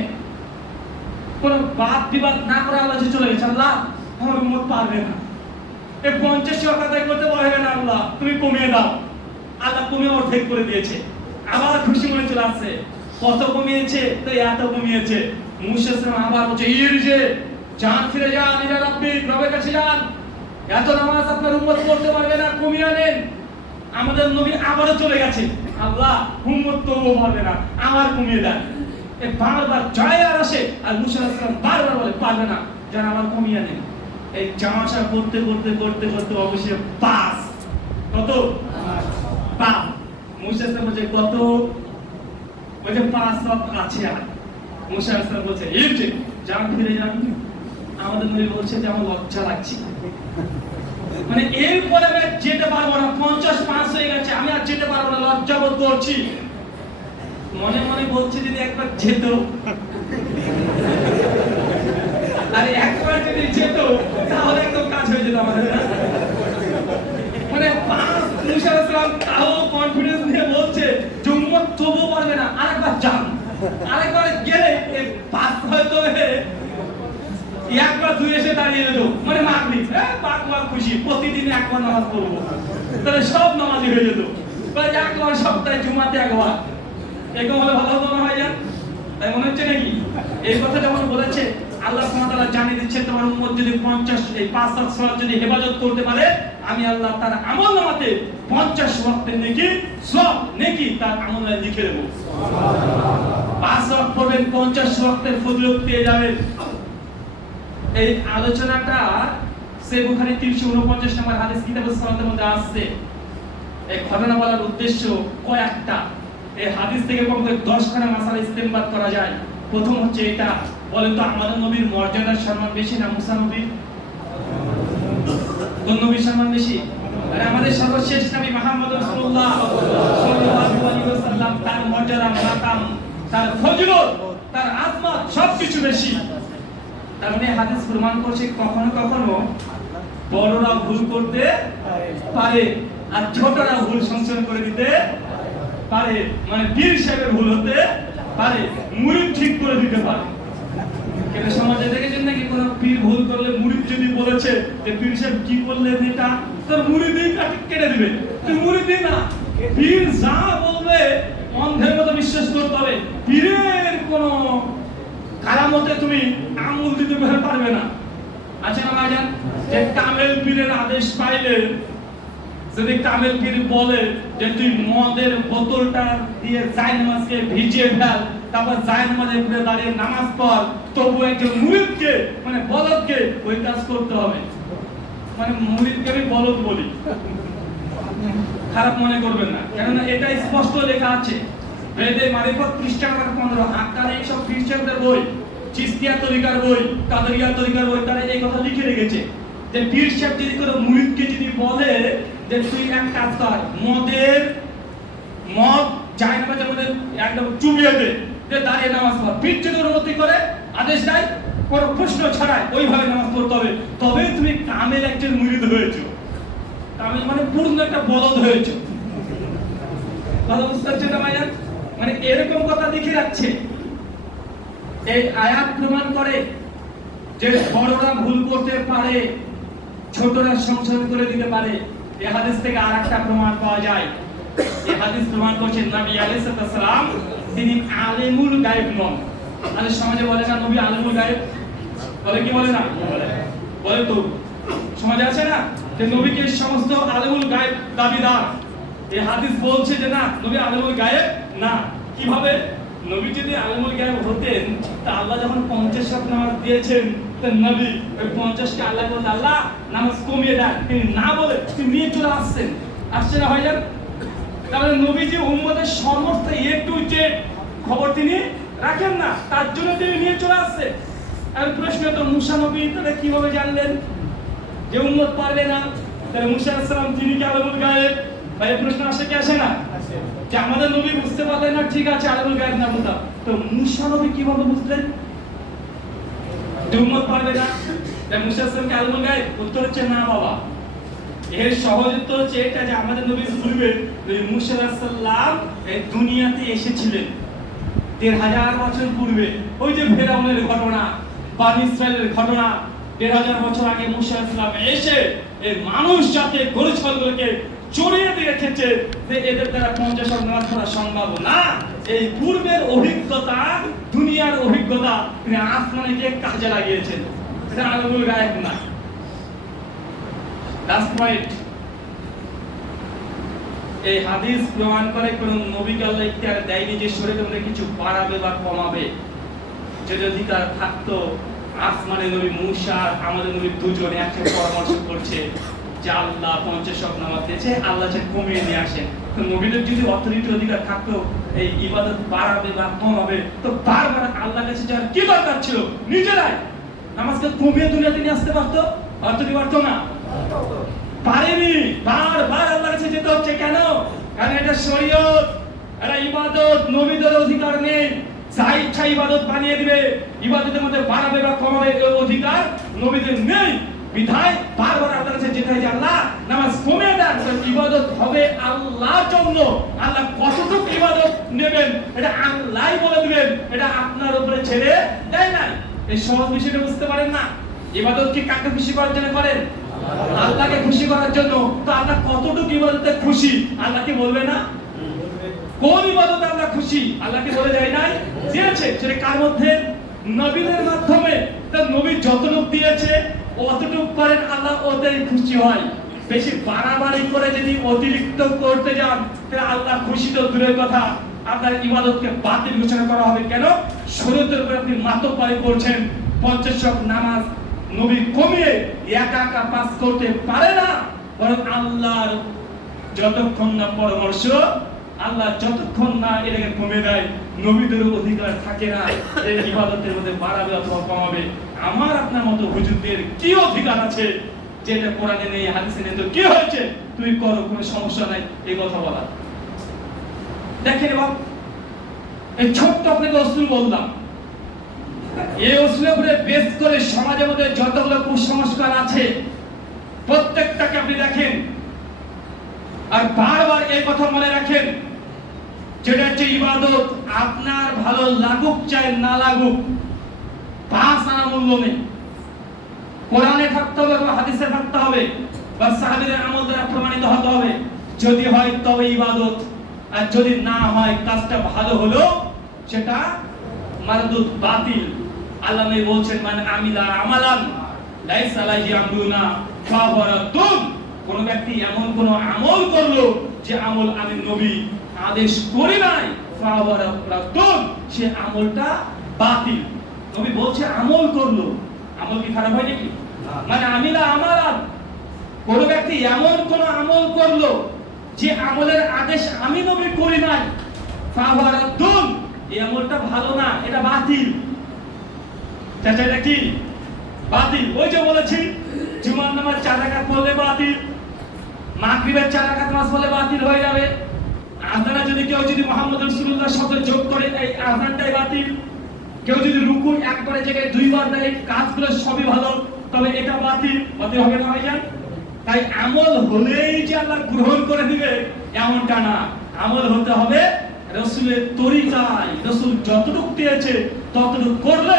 কোন বাদ বিবাদ না করে আল্লাহ যে চলে গেছে, আল্লাহ আমার উম্মত পারবে না, এই 50 ওয়াক্ত আদায় করতে পারবে না, আল্লাহ তুমি কমিয়ে দাও। আল্লাহ কমিয়ে অর্ধেক করে দিয়েছে। আবার খুশি মনে চলে আসছে, কত কমিয়েছে? তো এত কমিয়েছে। মুসা সালাম আবার বলছে ইরজে যান, ফিরে যান, ইলা রাব্বিক, রবের কাছে যান, এত নামাজ আপনার উম্মত পড়তে পারবে না, কমিয়ে আনেন। আমাদের নবী আবারও চলে গেছে, আল্লাহ উম্মত তবুও পারবে না, আবার কমিয়ে দেন। এই বারবার জয় আর আসে, আর মুসা আলাইহিস সালাম বারবার বলে পারবে না, যেন আবার কমিয়ে আনেন। এই জামাশা করতে করতে করতে করতে অবশ্যই 5, কত? 5। মুসা আলাইহিস সালাম বলছে কত? বলছে 5 ওয়াক্ত আছে। আর মুসা আলাইহিস সালাম বলছে ইরজি যান, ফিরে যান। আমাদের নবী বলছে যে আমার লজ্জা লাগছে, মানে এরপরে আমি যেতে পারবো না, 50 পাস হয়ে গেছে, আমি আর যেতে পারবো না, লজ্জা বোধ করছি। মনে মনে বলছে যদি একবার যেত, আরে একবার যদি যেত তাহলে একদম কাজ হয়ে যেত আমাদের। মানে 5 মুসা আলাইহিস সালাম তাও কনফিডেন্স নিয়ে বলছে যে উম্মত তবুও পারবে না, আরেকবার যান। আরেকবার গেলে 5 হয়তো একবার দুই এসে দাঁড়িয়ে যেত, মানে মাগরিব, পাকওয়াল খুশি, প্রতিদিন একবার নামাজ পড়বো, তাহলে সব নামাজি হয়ে যেত। একবার সপ্তাহে জুমাতে একবার, এরকম হলে ভালো হতো না ভাইজান? তাই মনে হচ্ছে নাকি? এই কথা যখন বলেছে, আল্লাহ সুবহানাহু ওয়া তাআলা জানিয়ে দিচ্ছেন তোমার উম্মত যদি 50 এই 5 ওয়াক্ত সালাত যদি হেফাজত করতে পারে, আমি আল্লাহ তার আমলনামাতে 50 ওয়াক্তের নেকি, সব নেকি তার আমলনামায় লিখে দেব। সুবহানাল্লাহ। 5 ওয়াক্ত পড়বেন, 50 ওয়াক্তের ফজিলত পেয়ে যাবেন। এই আলোচনাটা সহিহ বুখারী 349 নম্বর হাদিস কিতাবুস সালাতের মধ্যে আছে। এই ঘটনা বলার উদ্দেশ্য কয়েকটা। এই হাদিস থেকে কমপক্ষে 10 খানা মাসালা ইস্তেমবাদ করা যায়। প্রথম হচ্ছে এটা, বলেন তো আমাদের নবীর মর্যাদার সম্মান বেশি না মুসা নবীর? কোন নবীর সম্মান বেশি? আরে আমাদের সর্বশেষ নবী মুহাম্মদ রাসূলুল্লাহ সাল্লাল্লাহু আলাইহি ওয়াসাল্লাম, তার মর্যাদা, মাকাম, তার ফজিলত, তার আজমত সবকিছু বেশি। তার মানে হাদিস প্রমাণ করছে কখনো কখনো বড়রা ভুল করতে পারে আর ছোটরা ভুল সংশোধন করে দিতে পারে। মানে পীর সাহেবের ভুল হতে পারে, মুরিদ ঠিক করে দিতে পারে। কিন্তু সমাজে দেখেছেন নাকি কোন পীর ভুল করলে মুরিদ যদি বলেছে যে পীর সাহেব কি করলেন এটা, তার মুরিদই কেটে দিবে। তুই মুরিদই না, পীর যা বলবে অন্ধের মতো বিশ্বাস করতে হবে। পীরের কোনো কারামতে তুমি আঙুল দিতে পারবে না। আচ্ছা না ভাইজান, যে কামেল পীরের আদেশ পাইলে যদি কামেল পীর বলে যে তুই মদের বোতলটা দিয়ে জায়নামাজকে ভিজিয়ে ফেল, তারপর জায়নামাজে পড়ে দাঁড়িয়ে নামাজ পড়, তবু একজন মুরিদকে মানে বলদকে ওই কাজ করতে হবে। মানে মুরিদকে আমি বলদ বলি, খারাপ মনে করবেন না, কেননা এটা স্পষ্ট লেখা আছে বেদে মারিফত পৃষ্ঠা নম্বর 15। আকারে এইসব খ্রিস্টানদের বই, চিশতিয়া তরিকার বই, কাদরিয়া তরিকার বই, তারা এই কথা লিখে রেখেছে যে পীর সাহেব যদি কোনো মুরিদকে যদি বলে যে তুই এক কাজ কর, মদ জায়নামাজের মধ্যে একদম চুবিয়ে দে, যে দাঁড়িয়ে নামাজ পড়, পীর যদি অনুমতি করে আদেশ দেয় কোনো প্রশ্ন ছাড়াই ওইভাবে নামাজ পড়তে হবে, তবে তুমি কামেল একজন মুরিদ হয়েছো। কামেল মানে পূর্ণ একটা বলদ হয়েছো। কথা বুঝতে পারছেন না ভাইয়া? মানে এরকম কথা লিখে রাখছে। এই আয়াত প্রমাণ করে যে বড়রা ভুল করতে পারে, ছোটরা সংশোধন করে দিতে পারে। এই হাদিস থেকে আরেকটা প্রমাণ পাওয়া যায়। এই হাদিস প্রমাণ করছেন নবী আলাইহিস সালাম তিনি আলিমুল গায়ব নন। আমাদের সমাজে বলে না নবী আলিমুল গায়ব, বলে কি বলে না? বলে তো সমাজে আছে না যে নবীকে সমস্ত আলিমুল গায়ব দাবিদার। এই হাদিস বলছে যে না, নবী আলিমুল গায়ব না। কিভাবে? নবী যদি আলিমুল গায়ব হতেন তা আল্লাহ যখন 50 ওয়াক্ত নামাজ দিয়েছেন, তো নবী ওই 50 কে আল্লাহ বললেন আল্লাহ নামাজ কমিয়ে দেন, তিনি না বলে তিনি নিয়ে চলে আসছেন। আসছে না ভাইজান? তাহলে নবীজি উম্মতের সমস্ত এ টু জেড খবর তিনি রাখেন না, তার জন্য তিনি নিয়ে চলে আসছেন। আর প্রশ্ন তো মুসা নবী তাহলে কিভাবে জানলেন যে উম্মত পারবে না? তাহলে মুসা আলাইহিস সালাম তিনি কি আলিমুল গায়ব? ভাই প্রশ্ন আসে কি আসে না? যে আমাদের নবী বুঝতে পারলেন না, ঠিক আছে আলিমুল গায়ব না বলতাম, তো মুসা নবী কিভাবে বুঝলেন যে উম্মত পারবে না? তাই মুসা আলাইহিস সালাম কি আলিমুল গায়ব? উত্তর হচ্ছে না বাবা। এর সহজ উত্তর হচ্ছে এটা যে আমাদের নবী বলবেন যে মুসা আলাইহিস সালাম এই দুনিয়াতে এসেছিলেন ১৫০০ বছর পূর্বে। ওই যে ফেরাউনের ঘটনা, বনি ইসরাইলের ঘটনা, ১৫০০ বছর আগে মুসা আলাইহিস সালাম এসে এই মানুষ জাতি গরু ছাগলগুলোকে চড়িয়ে দিয়ে রেখেছে যে এদের দ্বারা 50 ওয়াক্ত নামাজ পড়া সম্ভব না। এই পূর্বের অভিজ্ঞতা, দুনিয়ার অভিজ্ঞতা তিনি আসমানে গিয়ে কাজে লাগিয়েছেন। এটা আলিমুল গায়ব না। লাস্ট পয়েন্ট, এই হাদিস প্রমাণ করে কোন নবীকে আল্লাহ ইখতিয়ার দেয়নি যে শরীয়তের মধ্যে কিছু বাড়াবে বা কমাবে। যদি অধিকার থাকতো আসমানে নবী মুসা আমাদের নবী দুজনে একসাথে পরামর্শ করছে যে আল্লাহ 50 ওয়াক্ত নামাজ দিয়েছে, আল্লাহ চাই কমিয়ে নিয়ে আসেন। তো নবীদের যদি অথরিটি অধিকার থাকতো এই ইবাদত বাড়াবে বা কমাবে, তো বারবার আল্লাহর কাছে যাওয়ার কি দরকার ছিল? নিজেরাই নামাজকে কমিয়ে দুনিয়াতে নিয়ে আসতে পারতো, পারতো না? পারেনি। বারবার আল্লাহর কাছে যেতে হচ্ছে। কেন? কারণ এটা শরীয়ত, এটা ইবাদত, নবীদের অধিকার নেই। যা ইচ্ছা ইবাদত বানিয়ে দিবে, ইবাদতের মধ্যে বাড়াবে বা কমাবে এই অধিকার নবীদের নেই। বিধায় বারবার আল্লাহর কাছে যেতে হয় যে আল্লাহ নামাজ কমিয়ে দেন। ইবাদত হবে আল্লাহর জন্য। আল্লাহ কতটুকু ইবাদত নেবেন এটা আল্লাহই বলে দিবেন, এটা আপনার উপরে ছেড়ে দেয় না। এই সহজ বিষয়টা বুঝতে পারেন না? ইবাদত কি কাকে খুশি করার জন্য করেন? আল্লাহকে খুশি করার জন্য। তো আল্লাহ কতটুকু ইবাদতে খুশি আল্লাহকে বলবে না? কোন ইবাদতে আল্লাহ খুশি আল্লাহকে বলে দেয় নাই? দিয়েছে। সেটা কার মধ্যে? নবীদের মাধ্যমে। তো নবী যতটুকু দিয়েছে অতটুকু করেন, আল্লাহ ওতেই খুশি হয়। বেশি বাড়াবাড়ি করে যদি অতিরিক্ত করতে যান তাহলে আল্লাহ খুশি তো দূরের কথা, আপনার ইবাদতকে বাতিল ঘোষণা করা হবে। কেন? শরীয়তের উপরে আপনি মাতব্বরি করছেন। 50 ওয়াক্ত নামাজ নবী কমিয়ে একা একা পাস করতে পারে না, বরং আল্লাহর যতক্ষণ না পরামর্শ, আল্লাহ যতক্ষণ না এটাকে কমে দেয়, নবীদের অধিকার থাকে না এই ইবাদতের মধ্যে বাড়াবে অথবা কমাবে। আমার আপনার মতো হুজুরদের কি অধিকার আছে যেটা কোরআনে নেই, হাদিসে নেই? তো কি হয়েছে, তুই করো, কোনো সমস্যা নাই, এই কথা বলা। দেখেন বাবা, এই ছোট্ট আপনাকে অসুল বললাম, এই অসুলের উপরে বেস করে সমাজের মধ্যে যতগুলো কুসংস্কার আছে প্রত্যেকটাকে আপনি দেখেন। আর বারবার এই কথা মনে রাখেন, যেটা হচ্ছে ইবাদত আপনার ভালো লাগুক চাই না লাগুক, পাঁচ আনা মূল্য নেই। কোরআনে থাকতে হবে বা হাদিসে থাকতে হবে বা সাহাবীদের আমল দ্বারা প্রমাণিত হতে হবে। যদি হয় তবে ইবাদত, আর যদি না হয় কাজটা ভালো হলো সেটা মারদুদ, বাতিল। আল্লাহ নবী বলছেন মান আমিলা আমালান লাইসা আলাইহি আমরুনা ফাহুয়া রাদ্দুন। কোন ব্যক্তি এমন কোন আমল করলো যে আমল আমি নবী আদেশ করি নাই, ফাহুয়া রাদ্দুন, সে আমলটা বাতিল। নবী বলছে আমল করলো, আমল কি খারাপ হয় নাকি? মানে আমিলা আমালান, কোন ব্যক্তি এমন কোন আমল করলো যে আমলের আদেশ আমি নবী করি নাই, ফাহুয়া রাদ্দুন, এই আমলটা ভালো না, এটা বাতিল। চাচা এটা কি? বাতিল। ওই যে বলেছি জুমার নামাজ 4 রাকাত পড়লে বাতিল, মাগরিবের 4 রাকাত নামাজ পড়লে বাতিল হয়ে যাবে। আযানে যদি কেউ মুহাম্মদ রাসূলুল্লাহর সাথে যোগ করে এই আযানটাই বাতিল। কেউ যদি রুকু একবারে জায়গায় দুইবার দেয়, কাজগুলো সবই ভালো, তবে এটা বাতিল হবে না ভাইজান। তাই আমল হলেই যে আল্লাহ গ্রহণ করে দিবে এমনটা না, আমল হতে হবে রাসূলের তরিকায়। রাসূল যতটুকু দিয়েছে ততটুকু করলে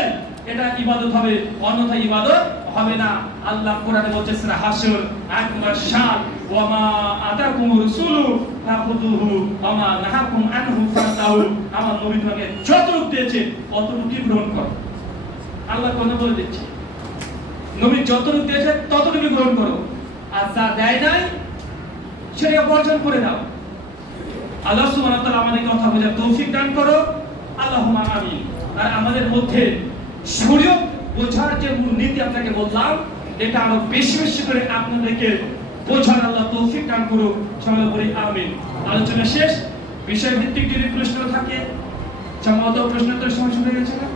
এটা ইবাদত হবে, অন্যথা ইবাদত হবে না। আল্লাহ কোরআনে বলছে সূরা হাসর আয়াত নম্বর 7, ওয়া মা আতাকুমুর রাসূলু ফাখুযুহু ওয়া মা নাহাকুম আনহু ফান্তাহু। আমার নবী তোমাকে যতটুকু দিয়েছে ততটুকুই গ্রহণ করো। আল্লাহ কোরআনে বলে দিচ্ছে নবী যতটুকু দিয়েছে ততটুকুই গ্রহণ করো, আর যা দেয় নাই সেটা বর্জন করে দাও। আল্লাহ সুবহানাহু ওয়া তাআলা আমাদের কথা বোঝার তৌফিক দান করো, আল্লাহুম্মা আমিন। আর আমাদের মধ্যে শরীয়ত বোঝার যে মূলনীতি আপনাকে বললাম, এটা আরো বেশি বেশি করে আপনাদেরকে বোঝার আল্লাহ তৌফিক দান করুক, সবাই বলি আমিন। আলোচনা শেষ। বিষয় ভিত্তিক যদি প্রশ্ন থাকে, জমাত প্রশ্নোত্তর সময় শুরু হয়ে গেছে না?